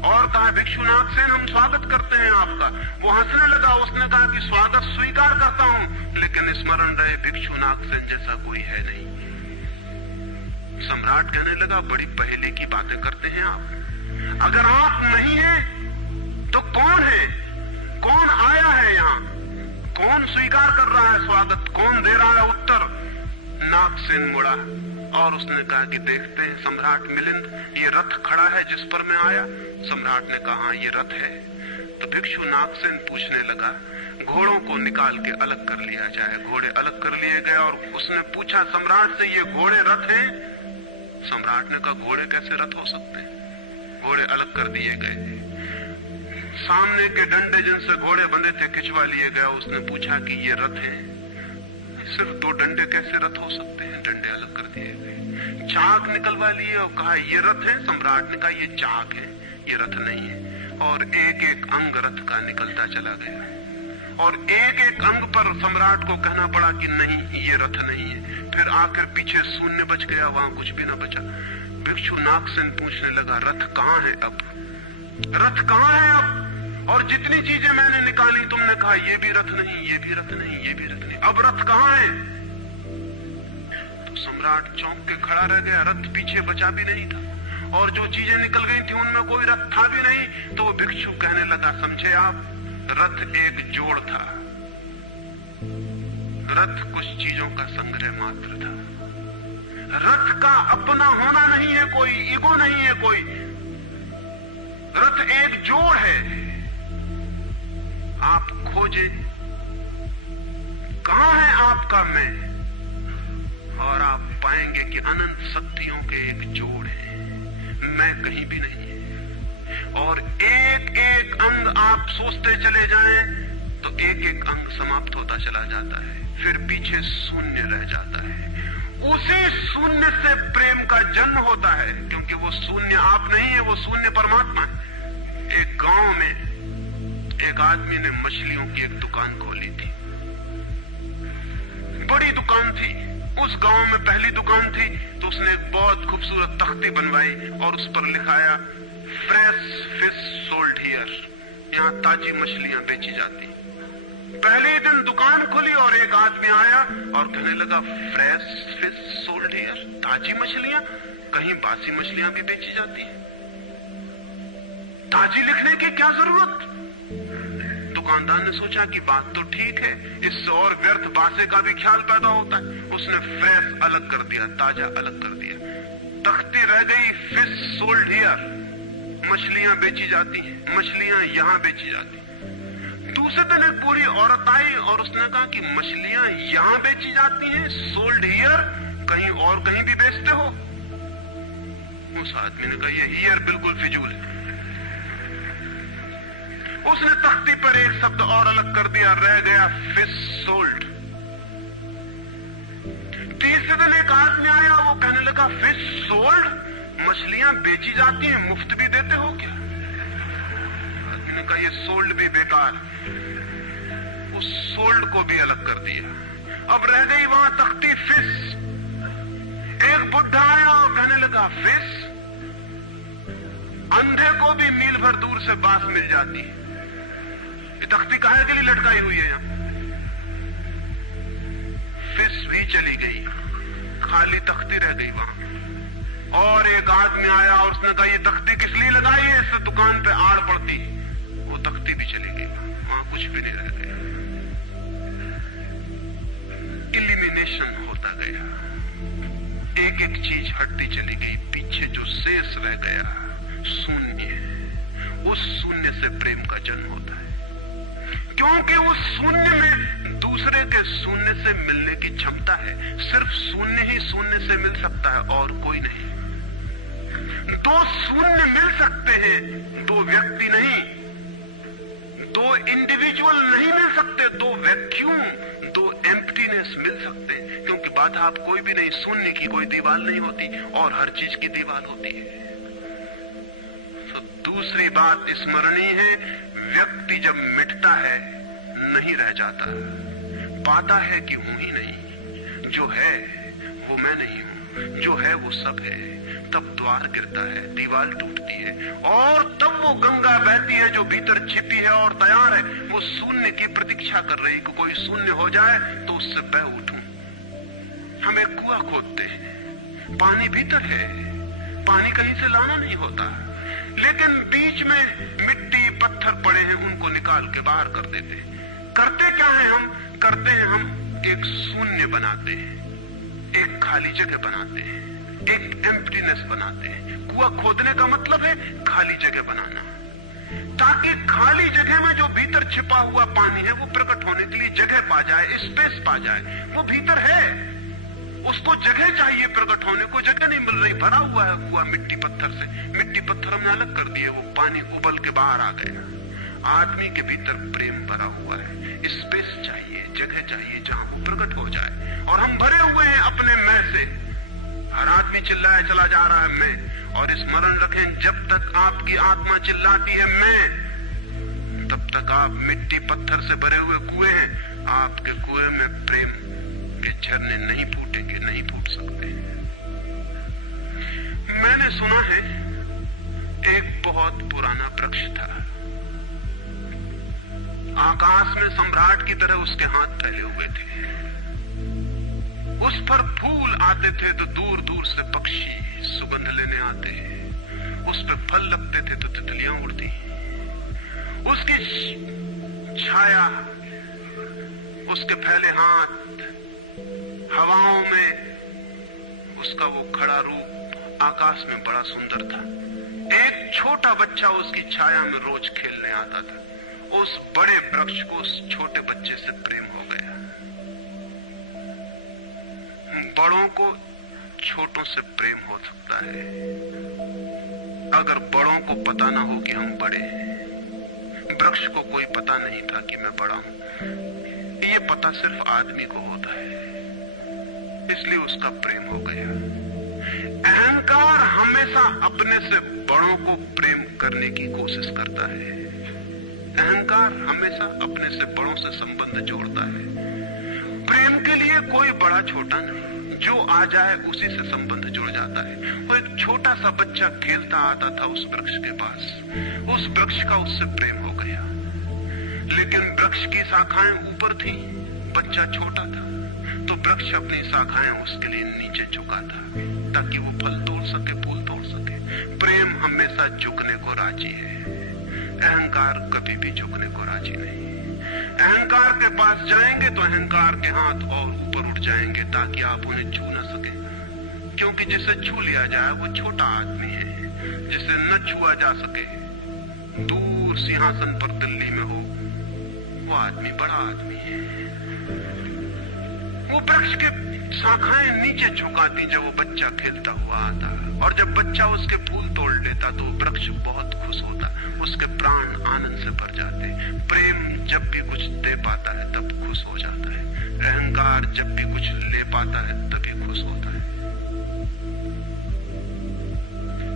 और कहा भिक्षु नागसेन हम स्वागत करते हैं आपका। वो हंसने लगा, उसने कहा कि स्वागत स्वीकार करता हूं, लेकिन स्मरण रहे भिक्षु नागसेन जैसा कोई है नहीं। सम्राट कहने लगा बड़ी पहेली की बातें करते हैं आप। अगर आप नहीं हैं तो कौन है? कौन आया है यहाँ? कौन स्वीकार कर रहा है स्वागत? कौन दे रहा है उत्तर? नागसेन मुड़ा और उसने कहा कि देखते हैं सम्राट मिलिंद, ये रथ खड़ा है जिस पर मैं आया। सम्राट ने कहा ये रथ है। तो भिक्षु नागसेन पूछने लगा, घोड़ों को निकाल के अलग कर लिया जाए। घोड़े अलग कर लिए गए और उसने पूछा सम्राट से ये घोड़े रथ हैं? सम्राट ने कहा घोड़े कैसे रथ हो सकते हैं? घोड़े अलग कर दिए गए। सामने के डंडे जिनसे घोड़े बंधे थे खिंचवा लिए गए। उसने पूछा कि ये रथ हैं? सिर्फ दो डंडे कैसे रथ हो सकते हैं? डंडे अलग कर दिए गए। चाक निकलवा लिए और कहा ये रथ है। सम्राट ने कहा ये चाक है, ये रथ नहीं है। और एक एक अंग रथ का निकलता चला गया और एक एक अंग पर सम्राट को कहना पड़ा कि नहीं ये रथ नहीं है। फिर आखिर पीछे शून्य बच गया, वहां कुछ भी ना बचा। भिक्षु नागसेन पूछने लगा रथ कहां है अब? रथ कहां है अब? और जितनी चीजें मैंने निकाली तुमने कहा ये भी रथ नहीं, ये भी रथ नहीं, ये भी रथ नहीं, अब रथ कहां है? तो सम्राट चौंक के खड़ा रह गया। रथ पीछे बचा भी नहीं था और जो चीजें निकल गई थी उनमें कोई रथ था भी नहीं। तो वो भिक्षु कहने लगा समझे आप, रथ एक जोड़ था। रथ कुछ चीजों का संग्रह मात्र था। रथ का अपना होना नहीं है कोई, ईगो नहीं है कोई। रथ एक जोड़ है। आप खोजे कहां है आपका मैं, और आप पाएंगे कि अनंत शक्तियों के एक जोड़ है। मैं कहीं भी नहीं है। और एक एक अंग आप सोचते चले जाएं तो एक एक अंग समाप्त होता चला जाता है, फिर पीछे शून्य रह जाता है। उसी शून्य से प्रेम का जन्म होता है, क्योंकि वो शून्य आप नहीं है, वो शून्य परमात्मा है। एक गांव में एक आदमी ने मछलियों की एक दुकान खोली थी, बड़ी दुकान थी। उस गांव में पहली दुकान थी, तो उसने एक बहुत खूबसूरत तख्ती बनवाई और उस पर लिखाया फ्रेश फिश सोल्ड हियर, यहाँ ताजी मछलियां बेची जाती। पहले दिन दुकान खुली और एक आदमी आया और कहने लगा फ्रेश फिश सोल्ड हियर, ताजी मछलियां, कहीं बासी मछलियां भी बेची जाती हैं? ताजी लिखने की क्या जरूरत? दुकानदार ने सोचा कि बात तो ठीक है, इससे और व्यर्थ बासे का भी ख्याल पैदा होता है। उसने फ्रेश अलग कर दिया, ताजा अलग कर दिया। तख्ती रह गई फिश सोल्ड हियर, मछलियां बेची जाती हैं, मछलियां यहां बेची जाती। दूसरे दिन एक पूरी औरत आई और उसने कहा कि मछलियां यहां बेची जाती हैं, सोल्ड हियर, कहीं और कहीं भी बेचते हो? उस आदमी ने कहा यह हियर बिल्कुल फिजूल है। उसने तख्ती पर एक शब्द और अलग कर दिया, रह गया फिश सोल्ड। तीसरे दिन एक आदमी आया, वो कहने लगा फिश सोल्ड, मछलियां बेची जाती हैं, मुफ्त भी देते हो क्या? आदमी ने कहा ये सोल्ड भी बेकार। उस सोल्ड को भी अलग कर दिया। अब रह गई वहां तख्ती फिश। एक बुढ़ा आया और कहने लगा फिश, अंधे को भी मील भर दूर से बांस मिल जाती है। ये तख्ती काहे के लिए लटकाई हुई है यहां? फिश भी चली गई, खाली तख्ती रह गई वहां। और एक आदमी आया और उसने कहा ये तख्ती किस लिए लगाई है, इससे दुकान पे आड़ पड़ती। वो तख्ती भी चली गई, वहां कुछ भी नहीं रह गया। इलिमिनेशन होता गया, एक एक चीज हटती चली गई, पीछे जो शेष रह गया शून्य। उस शून्य से प्रेम का जन्म होता है, क्योंकि उस शून्य में दूसरे के शून्य से मिलने की क्षमता है। सिर्फ शून्य ही शून्य से मिल सकता है और कोई नहीं। दो शून्य मिल सकते हैं, दो व्यक्ति नहीं, दो इंडिविजुअल नहीं मिल सकते, दो वैक्यूम, दो एम्प्टीनेस मिल सकते हैं, क्योंकि बाधा आप कोई भी नहीं, शून्य की कोई दीवार नहीं होती और हर चीज की दीवार होती है। तो दूसरी बात स्मरणीय है, व्यक्ति जब मिटता है नहीं रह जाता, पाता है कि हूं ही नहीं, जो है वो मैं नहीं हूं, जो है वो सब है। तब द्वार गिरता है, दीवार टूटती है और तब वो गंगा बहती है जो भीतर छिपी है और तैयार है। वो शून्य की प्रतीक्षा कर रही कि कोई शून्य हो जाए तो उससे बह उठूं। हम एक कुआं खोदते हैं, पानी भीतर है, पानी कहीं से लाना नहीं होता, लेकिन बीच में मिट्टी पत्थर पड़े हैं, उनको निकाल के बाहर कर देते हैं। करते क्या है हम? करते हैं हम एक शून्य बनाते हैं, एक खाली जगह बनाते हैं, एक एम्प्टीनेस बनाते हैं। कुआं खोदने का मतलब है खाली जगह बनाना, ताकि खाली जगह में जो भीतर छिपा हुआ पानी है वो प्रकट होने के लिए जगह पा जाए, स्पेस पा जाए। वो भीतर है, उसको जगह चाहिए प्रकट होने को, जगह नहीं मिल रही, भरा हुआ है कुआं मिट्टी पत्थर से। मिट्टी पत्थर हमने अलग कर दिए, वो पानी उबल के बाहर आ गया। आदमी के भीतर प्रेम भरा हुआ है, स्पेस चाहिए, जगह चाहिए जहां वो प्रकट हो जाए। और हम भरे हुए हैं अपने मैं से। हर आदमी चिल्लाए चला जा रहा है मैं, और स्मरण रखें जब तक आपकी आत्मा चिल्लाती है मैं, तब तक आप मिट्टी पत्थर से भरे हुए कुएं हैं। आपके कुएं में प्रेम के झरने नहीं फूटेंगे, नहीं फूट सकते। मैंने सुना है एक बहुत पुराना वृक्ष था, आकाश में सम्राट की तरह उसके हाथ फैले हुए थे। उस पर फूल आते थे तो दूर दूर से पक्षी सुगंध लेने आते, उस पर फल लगते थे तो तितलियां उड़ती। उसकी छाया, उसके फैले हाथ, हवाओं में उसका वो खड़ा रूप आकाश में बड़ा सुंदर था। एक छोटा बच्चा उसकी छाया में रोज खेलने आता था। उस बड़े वृक्ष को उस छोटे बच्चे से प्रेम हो गया। बड़ों को छोटों से प्रेम हो सकता है, अगर बड़ों को पता ना हो कि हम बड़े हैं। वृक्ष को कोई पता नहीं था कि मैं बड़ा हूं। ये पता सिर्फ आदमी को होता है, इसलिए उसका प्रेम हो गया। अहंकार हमेशा अपने से बड़ों को प्रेम करने की कोशिश करता है। अहंकार हमेशा अपने से बड़ों से संबंध जोड़ता है। प्रेम के लिए कोई बड़ा छोटा नहीं, जो आ जाए उसी से संबंध जुड़ जाता है। वो एक छोटा सा बच्चा खेलता आता था उस वृक्ष के पास, उस वृक्ष का उससे प्रेम हो गया। लेकिन वृक्ष की शाखाएं ऊपर थी, बच्चा छोटा था, तो वृक्ष अपनी शाखाएं उसके लिए नीचे झुका था ताकि वो फल तोड़ सके, फूल तोड़ सके। प्रेम हमेशा झुकने को राजी है, अहंकार कभी भी झुकने को राजी नहीं। अहंकार के पास जाएंगे तो अहंकार के हाथ और ऊपर उठ जाएंगे ताकि आप उन्हें छू न सके, क्योंकि जिसे छू लिया जाए वो छोटा आदमी है। जिसे न छुआ जा सके, दूर सिंहासन पर दिल्ली में हो, वो आदमी बड़ा आदमी है। वो वृक्ष के शाखाएं नीचे झुकाती जब वो बच्चा खेलता हुआ आता, और जब बच्चा उसके फूल तोड़ लेता तो वृक्ष बहुत खुश होता, उसके प्राण आनंद से भर जाते। प्रेम जब भी कुछ दे पाता है तब खुश हो जाता है, अहंकार जब भी कुछ ले पाता है तभी खुश होता है।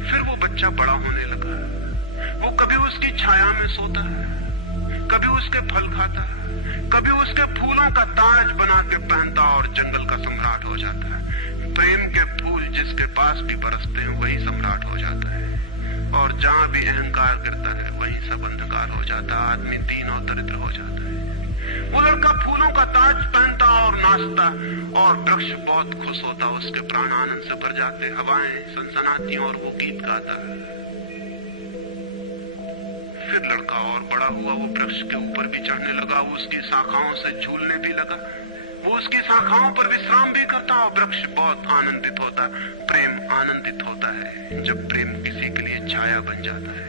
फिर वो बच्चा बड़ा होने लगा, वो कभी उसकी छाया में सोता है, कभी उसके फल खाता है, कभी उसके फूलों का ताज बना के पहनता और जंगल का सम्राट हो जाता है। प्रेम के फूल जिसके पास भी बरसते हैं वही सम्राट हो जाता है, और जहां भी अहंकार गिरता है वहीं सब अंधकार हो जाता है, आदमी दीन और दरिद्र हो जाता है। वो लड़का फूलों का ताज पहनता और नाचता, और वृक्ष बहुत खुश होता, उसके प्राण आनंद से भर जाते, हवाएं सनसनाती और वो गीत गाता है। फिर लड़का और बड़ा हुआ, वो वृक्ष के ऊपर भी चढ़ने लगा, वो उसकी शाखाओं से झूलने भी लगा, वो उसकी शाखाओं पर विश्राम भी करता, और वृक्ष बहुत आनंदित होता। प्रेम आनंदित होता है जब प्रेम किसी के लिए छाया बन जाता है।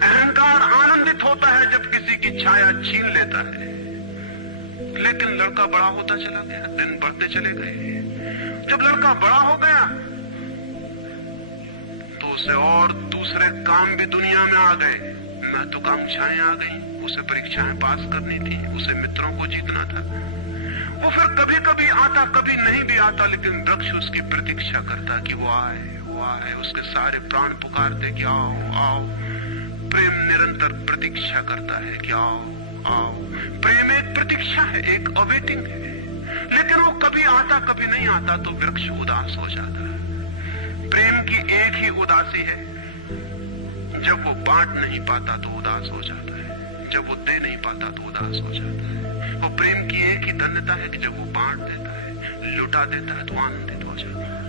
अहंकार आनंदित होता है जब किसी की छाया छीन लेता है। लेकिन लड़का बड़ा होता चला गया, दिन बढ़ते चले गए। जब लड़का बड़ा हो गया तो उसे और दूसरे काम भी दुनिया में आ गए, महत्वाकांक्षाएं आ गई, उसे परीक्षाएं पास करनी थी, उसे मित्रों को जीतना था। वो फिर कभी कभी आता, कभी नहीं भी आता, लेकिन वृक्ष उसकी प्रतीक्षा करता कि वो आए, वो आए। उसके सारे प्राण पुकारते कि आओ आओ। प्रेम निरंतर प्रतीक्षा करता है कि आओ आओ। प्रेम एक प्रतीक्षा है, एक अवेटिंग है। लेकिन वो कभी आता, कभी नहीं आता, तो वृक्ष उदास हो जाता है। प्रेम की एक ही उदासी है, जब वो बांट नहीं पाता तो उदास हो जाता है, जब वो दे नहीं पाता तो उदास हो जाता है। वो प्रेम की एक ही धन्यता है कि जब वो बांट देता है, लुटा देता है, तो आनंदित हो जाता है।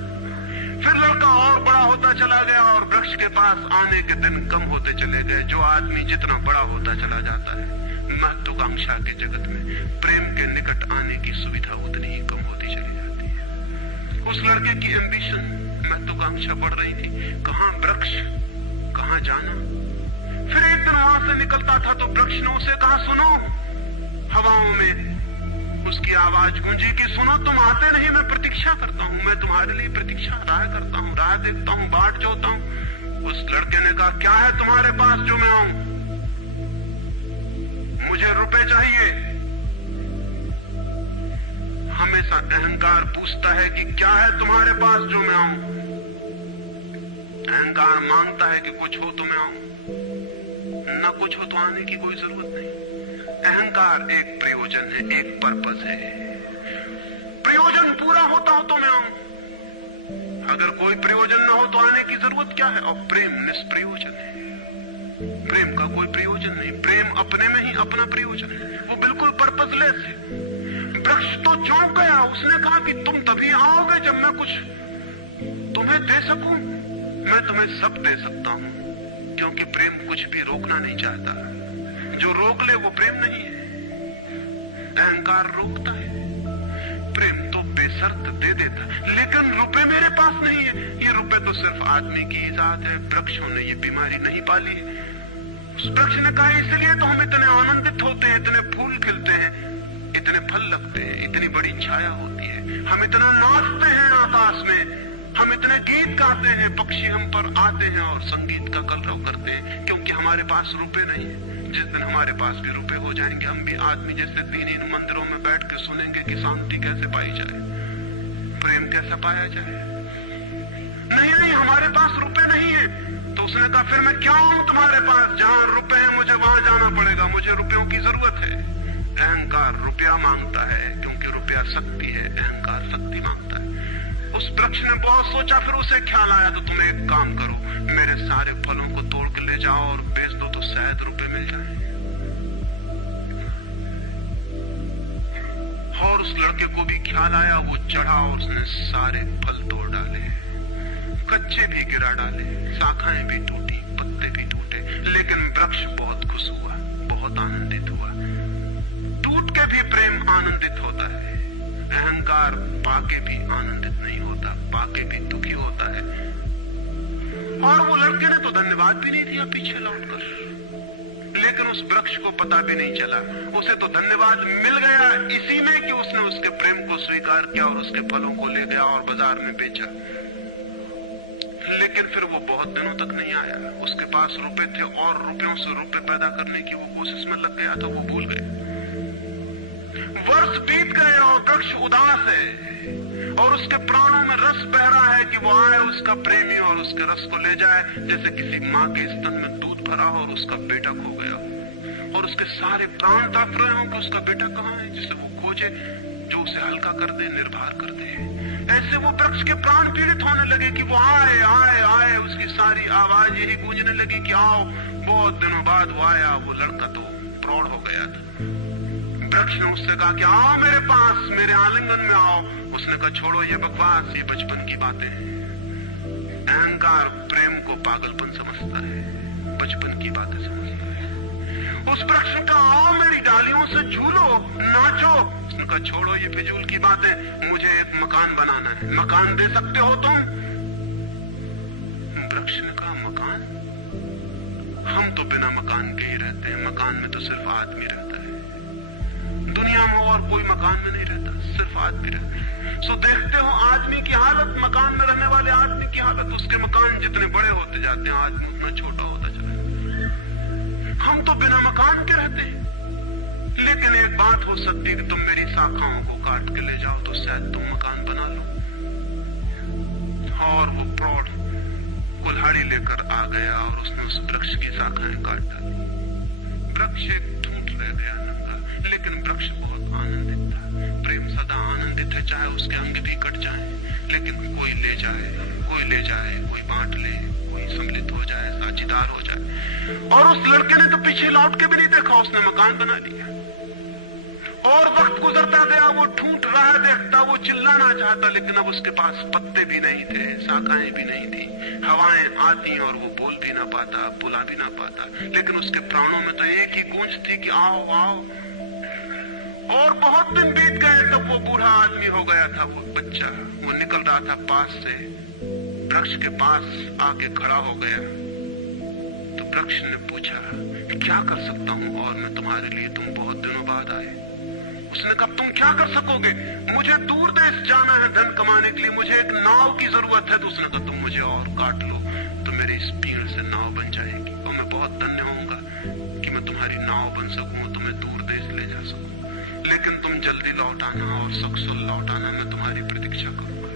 फिर लड़का और बड़ा होता चला गया, और वृक्ष के पास आने के दिन कम होते चले गए। जो आदमी जितना बड़ा होता चला जाता है महत्वाकांक्षा के जगत में, प्रेम के निकट आने की सुविधा उतनी ही कम होती चली जाती है। उस लड़के की एम्बिशन, महत्वाकांक्षा बढ़ रही थी, कहां वृक्ष, कहां जाना। फिर एक दिन वहां से निकलता था तो वृक्ष ने उसे कहा, सुनो। हवाओं में उसकी आवाज गूंजी कि सुनो, तुम आते नहीं, मैं प्रतीक्षा करता हूं, मैं तुम्हारे लिए प्रतीक्षा, राह करता हूं, राह देखता हूं, बाट जोता हूं। उस लड़के ने कहा, क्या है तुम्हारे पास जो मैं आऊं? मुझे रुपए चाहिए। हमेशा अहंकार पूछता है कि क्या है तुम्हारे पास जो मैं आऊं। अहंकार मांगता है कि कुछ हो तो मैं आऊं, न कुछ हो तो आने की कोई जरूरत नहीं। अहंकार एक प्रयोजन है, एक पर्पस है। प्रयोजन पूरा होता हो तो मैं आऊं, अगर कोई प्रयोजन ना हो तो आने की जरूरत क्या है। और प्रेम निष्प्रयोजन है, प्रेम का कोई प्रयोजन नहीं। प्रेम अपने में ही अपना प्रयोजन है, वो बिल्कुल पर्पसलेस है। वृक्ष तो चौंक गया, उसने कहा कि तुम तभी आओगे जब मैं कुछ तुम्हें दे सकूं। मैं तुम्हें सब दे सकता हूं, क्योंकि प्रेम कुछ भी रोकना नहीं चाहता। जो रोक ले वो प्रेम नहीं है। अहंकार रोकता है, प्रेम तो बेशर्त दे देता है। लेकिन रुपए मेरे पास नहीं है, ये रुपए तो सिर्फ आदमी की इजाद है, वृक्षों ने ये बीमारी नहीं पाली है। उस वृक्ष ने कहा, इसलिए तो हम इतने आनंदित होते हैं, इतने फूल खिलते हैं, इतने फल लगते हैं, इतनी बड़ी छाया होती है, हम इतना नाचते हैं आकाश में, हम इतने गीत गाते हैं, पक्षी हम पर आते हैं और संगीत का कलरव करते हैं, क्योंकि हमारे पास रुपए नहीं है। जिस दिन हमारे पास भी रुपए हो जाएंगे, हम भी आदमी जैसे दीन मंदिरों में बैठ के सुनेंगे कि शांति कैसे पाई जाए, प्रेम कैसे पाया जाए। नहीं, हमारे पास रुपए नहीं है। तो उसने कहा फिर मैं क्या हूं तुम्हारे पास? जहां रुपए हैं मुझे वहां जाना पड़ेगा, मुझे रुपयों की जरूरत है। अहंकार रुपया मांगता है क्योंकि रुपया शक्ति है, अहंकार शक्ति मांगता है। उस वृक्ष ने बहुत सोचा, फिर उसे ख्याल आया तो तुम एक काम करो, मेरे सारे फलों को तोड़ के ले जाओ और बेच दो तो शायद रुपए मिल जाए। और उस लड़के को भी ख्याल आया, वो चढ़ा और उसने सारे फल तोड़ डाले, कच्चे भी गिरा डाले, शाखाएं भी टूटी, पत्ते भी टूटे, लेकिन वृक्ष बहुत खुश हुआ, बहुत आनंदित हुआ। टूट के भी प्रेम आनंदित होता है, अहंकार पाके भी आनंदित नहीं होता, पाके भी दुखी होता है। और वो लड़के ने तो धन्यवाद भी नहीं दिया पीछे लौटकर, लेकिन उस वृक्ष को पता भी नहीं चला, उसे तो धन्यवाद मिल गया इसी में कि उसने उसके प्रेम को स्वीकार किया और उसके फलों को ले गया और बाजार में बेचा। लेकिन फिर वो बहुत दिनों तक नहीं आया। उसके पास रुपए थे और रुपयों से रुपए पैदा करने की वो कोशिश में लग गया था, वो भूल गए। वर्ष बीत गए और वृक्ष उदास है और उसके प्राणों में रस बह रहा है कि वो आए उसका प्रेमी और उसके रस को ले जाए, जैसे किसी माँ के स्तन में दूध भरा हो और उसका बेटा खो गया और उसके सारे प्राण तड़प रहे हो कि उसका बेटा कहाँ है, जिसे वो खोजे, जो उसे हल्का कर दे, निर्भर कर दे। ऐसे वो वृक्ष के प्राण पीड़ित होने लगे कि वो आए आए आए, उसकी सारी आवाज यही गूंजने लगी कि आओ। बहुत दिनों बाद वो आया, वो लड़का तो प्रौढ़ हो गया था। वृक्ष ने उससे कहा कि आओ मेरे पास, मेरे आलिंगन में आओ। उसने कहा छोड़ो ये बकवास, ये बचपन की बातें हैं। अहंकार प्रेम को पागलपन समझता है, बचपन की बातें समझता है। उस वृक्ष ने कहा आओ मेरी डालियों से झूलो, नाचो। उसने कहा छोड़ो ये फिजूल की बातें, मुझे एक मकान बनाना है, मकान दे सकते हो तुम? वृक्ष ने कहा मकान? हम तो बिना मकान के ही रहते हैं, मकान में तो सिर्फ आदमी रहता है, दुनिया में और कोई मकान में नहीं रहता, सिर्फ आदमी रहता है। सो देखते हो आदमी की हालत, मकान में रहने वाले आदमी की हालत, उसके मकान जितने बड़े होते जाते हैं आदमी उतना छोटा होता चला जाता। हम तो बिना मकान के रहते हैं। लेकिन एक बात हो सकती है कि तुम मेरी शाखाओं को काट के ले जाओ तो शायद तुम मकान बना लो। और वो प्रौढ़ कुल्हाड़ी लेकर आ गया और उसने उस वृक्ष की शाखाएं काट डाली। वृक्ष एक ठूंठ रह गया नंगा, लेकिन वृक्ष बहुत आनंदित था। प्रेम सदा आनंदित है, चाहे उसके अंग भी कट जाए, लेकिन कोई ले जाए, कोई बांट ले, कोई सम्मिलित हो जाए, साझीदार हो जाए। और उस लड़के ने तो पीछे लौट के भी नहीं देखा, उसने मकान बना लिया। और वक्त गुजरता गया, वो ठूंठ रहा देखता, वो चिल्लाना चाहता, लेकिन अब उसके पास पत्ते भी नहीं थे, शाखाएं भी नहीं थी, हवाएं आती और वो बोल भी ना पाता, बुला भी ना पाता। लेकिन उसके प्राणों में तो एक ही गूंज थी कि आओ आओ। और बहुत दिन बीत गए तब वो बूढ़ा आदमी हो गया था, वो बच्चा, वो निकल रहा था पास से, वृक्ष के पास आके खड़ा हो गया। तो वृक्ष ने पूछा क्या कर सकता हूं और मैं तुम्हारे लिए, तुम बहुत दिनों बाद आए। उसने कहा तुम क्या कर सकोगे, मुझे दूर देश जाना है धन कमाने के लिए, मुझे एक नाव की जरूरत है। तो उसने कहा तुम मुझे और काट लो तो मेरी इस पीड़ से नाव बन जाएगी और मैं बहुत धन्य होऊंगा कि मैं तुम्हारी नाव बन सकूं, तुम्हें दूर देश ले जा सकूं। लेकिन तुम जल्दी लौट आना और सकुशल लौट आना, मैं तुम्हारी प्रतीक्षा करूंगा।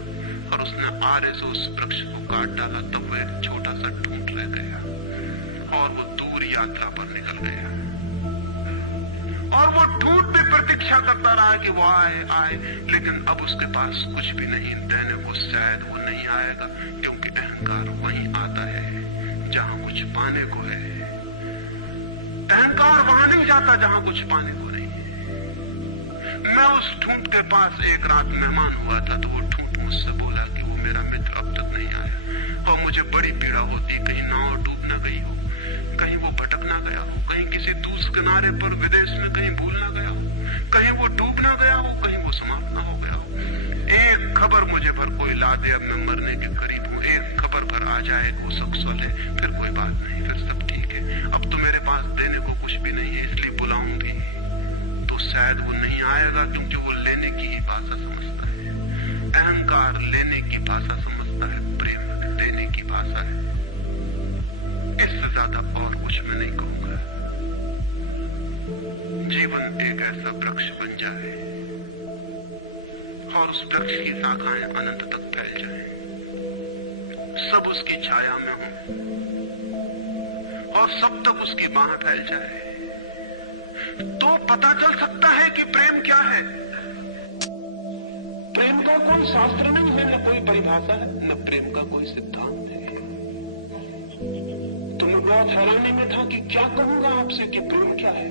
और उसने आरे से उस वृक्ष को काट डाला, तब वो एक छोटा सा ठूंठ रह गया और वो दूर यात्रा पर निकल गया। और वो ठूंठ भी प्रतीक्षा करता रहा कि वो आए आए, लेकिन अब उसके पास कुछ भी नहीं देने को, शायद वो नहीं आएगा, क्योंकि अहंकार वहीं आता है जहां कुछ पाने को है। अहंकार वहां नहीं जाता जहां कुछ पाने को नहीं है। मैं उस ठूंठ के पास एक रात मेहमान हुआ था, तो वो ठूंठ मुझसे बोला कि वो मेरा मित्र अब तक नहीं आया और मुझे बड़ी पीड़ा होती, कहीं नाव डूब ना गई हो, कहीं वो भटक ना गया हो, कहीं किसी दूसरे किनारे पर विदेश में कहीं भूल ना गया हो, कहीं वो डूब ना गया हो, कहीं वो समाप्त ना हो गया हो। एक खबर मुझे भर कोई ला दे, अब मैं मरने के करीब हूँ, एक खबर भर आ जाए वो सकुशल है, फिर कोई बात नहीं, फिर सब ठीक है। अब तो मेरे पास देने को कुछ भी नहीं है, इसलिए बुलाऊंगी तो शायद वो नहीं आएगा, क्योंकि वो लेने की ही भाषा समझता है। अहंकार लेने की भाषा समझता है, प्रेम देने की भाषा है। इससे ज्यादा और कुछ मैं नहीं कहूंगा। जीवन एक ऐसा वृक्ष बन जाए और उस वृक्ष की शाखाएं अनंत तक फैल जाएं, सब उसकी छाया में हो और सब तक उसकी बाह फैल जाए, तो पता चल सकता है कि प्रेम क्या है। प्रेम का कोई शास्त्र नहीं है, न कोई परिभाषा है, न प्रेम का कोई सिद्धांत है। तो मैं बहुत हैरानी में था कि क्या कहूंगा आपसे कि प्रेम क्या है,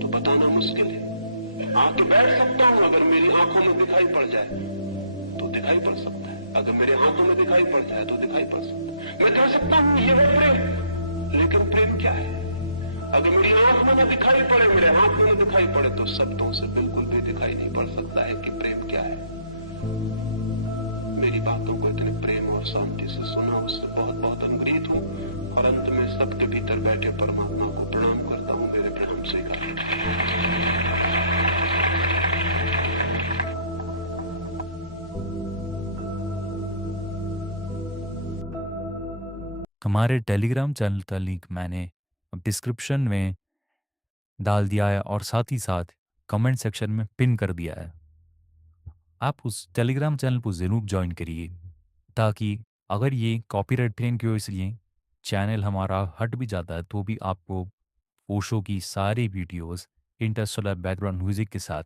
तो बताना मुश्किल है। आके बैठ सकता हूं, अगर मेरी आंखों में दिखाई पड़ जाए तो दिखाई पड़ सकता है, अगर मेरे हाथों में दिखाई पड़ जाए तो दिखाई पड़ सकता है। मैं कह सकता हूं ये है प्रेम, लेकिन प्रेम क्या है? अगर मेरी आंख में न दिखाई पड़े, मेरे हाथ में न दिखाई पड़े, तो शब्दों से बिल्कुल भी दिखाई नहीं पड़ सकता है कि प्रेम क्या है। मेरी बातों को इतने प्रेम और शांति से सुना, उससे बहुत बहुत अनुग्रहित हूं और अंत में सबके भीतर बैठे परमात्मा को प्रणाम करता हूं। मेरे प्रणाम स्वीकार। हमारे टेलीग्राम चैनल का लिंक मैंने डिस्क्रिप्शन में डाल दिया है और साथ ही साथ कमेंट सेक्शन में पिन कर दिया है। आप उस टेलीग्राम चैनल को ज़रूर ज्वाइन करिए, ताकि अगर ये कॉपीराइट क्लेम की वजह से ये चैनल हमारा हट भी जाता है तो भी आपको ओशो की सारी वीडियोस इंटरस्टेलर बैकग्राउंड म्यूजिक के साथ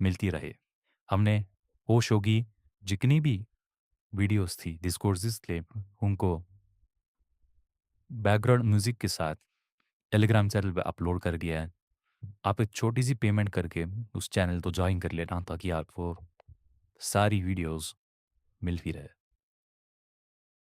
मिलती रहे। हमने ओशो की जितनी भी वीडियोस थी, डिस्कोर्सेस थे, उनको बैकग्राउंड म्यूजिक के साथ टेलीग्राम चैनल पे अपलोड कर दिया है। आप एक छोटी सी पेमेंट करके उस चैनल को ज्वाइन कर लेना, ताकि आपको सारी वीडियोस मिलती रहे।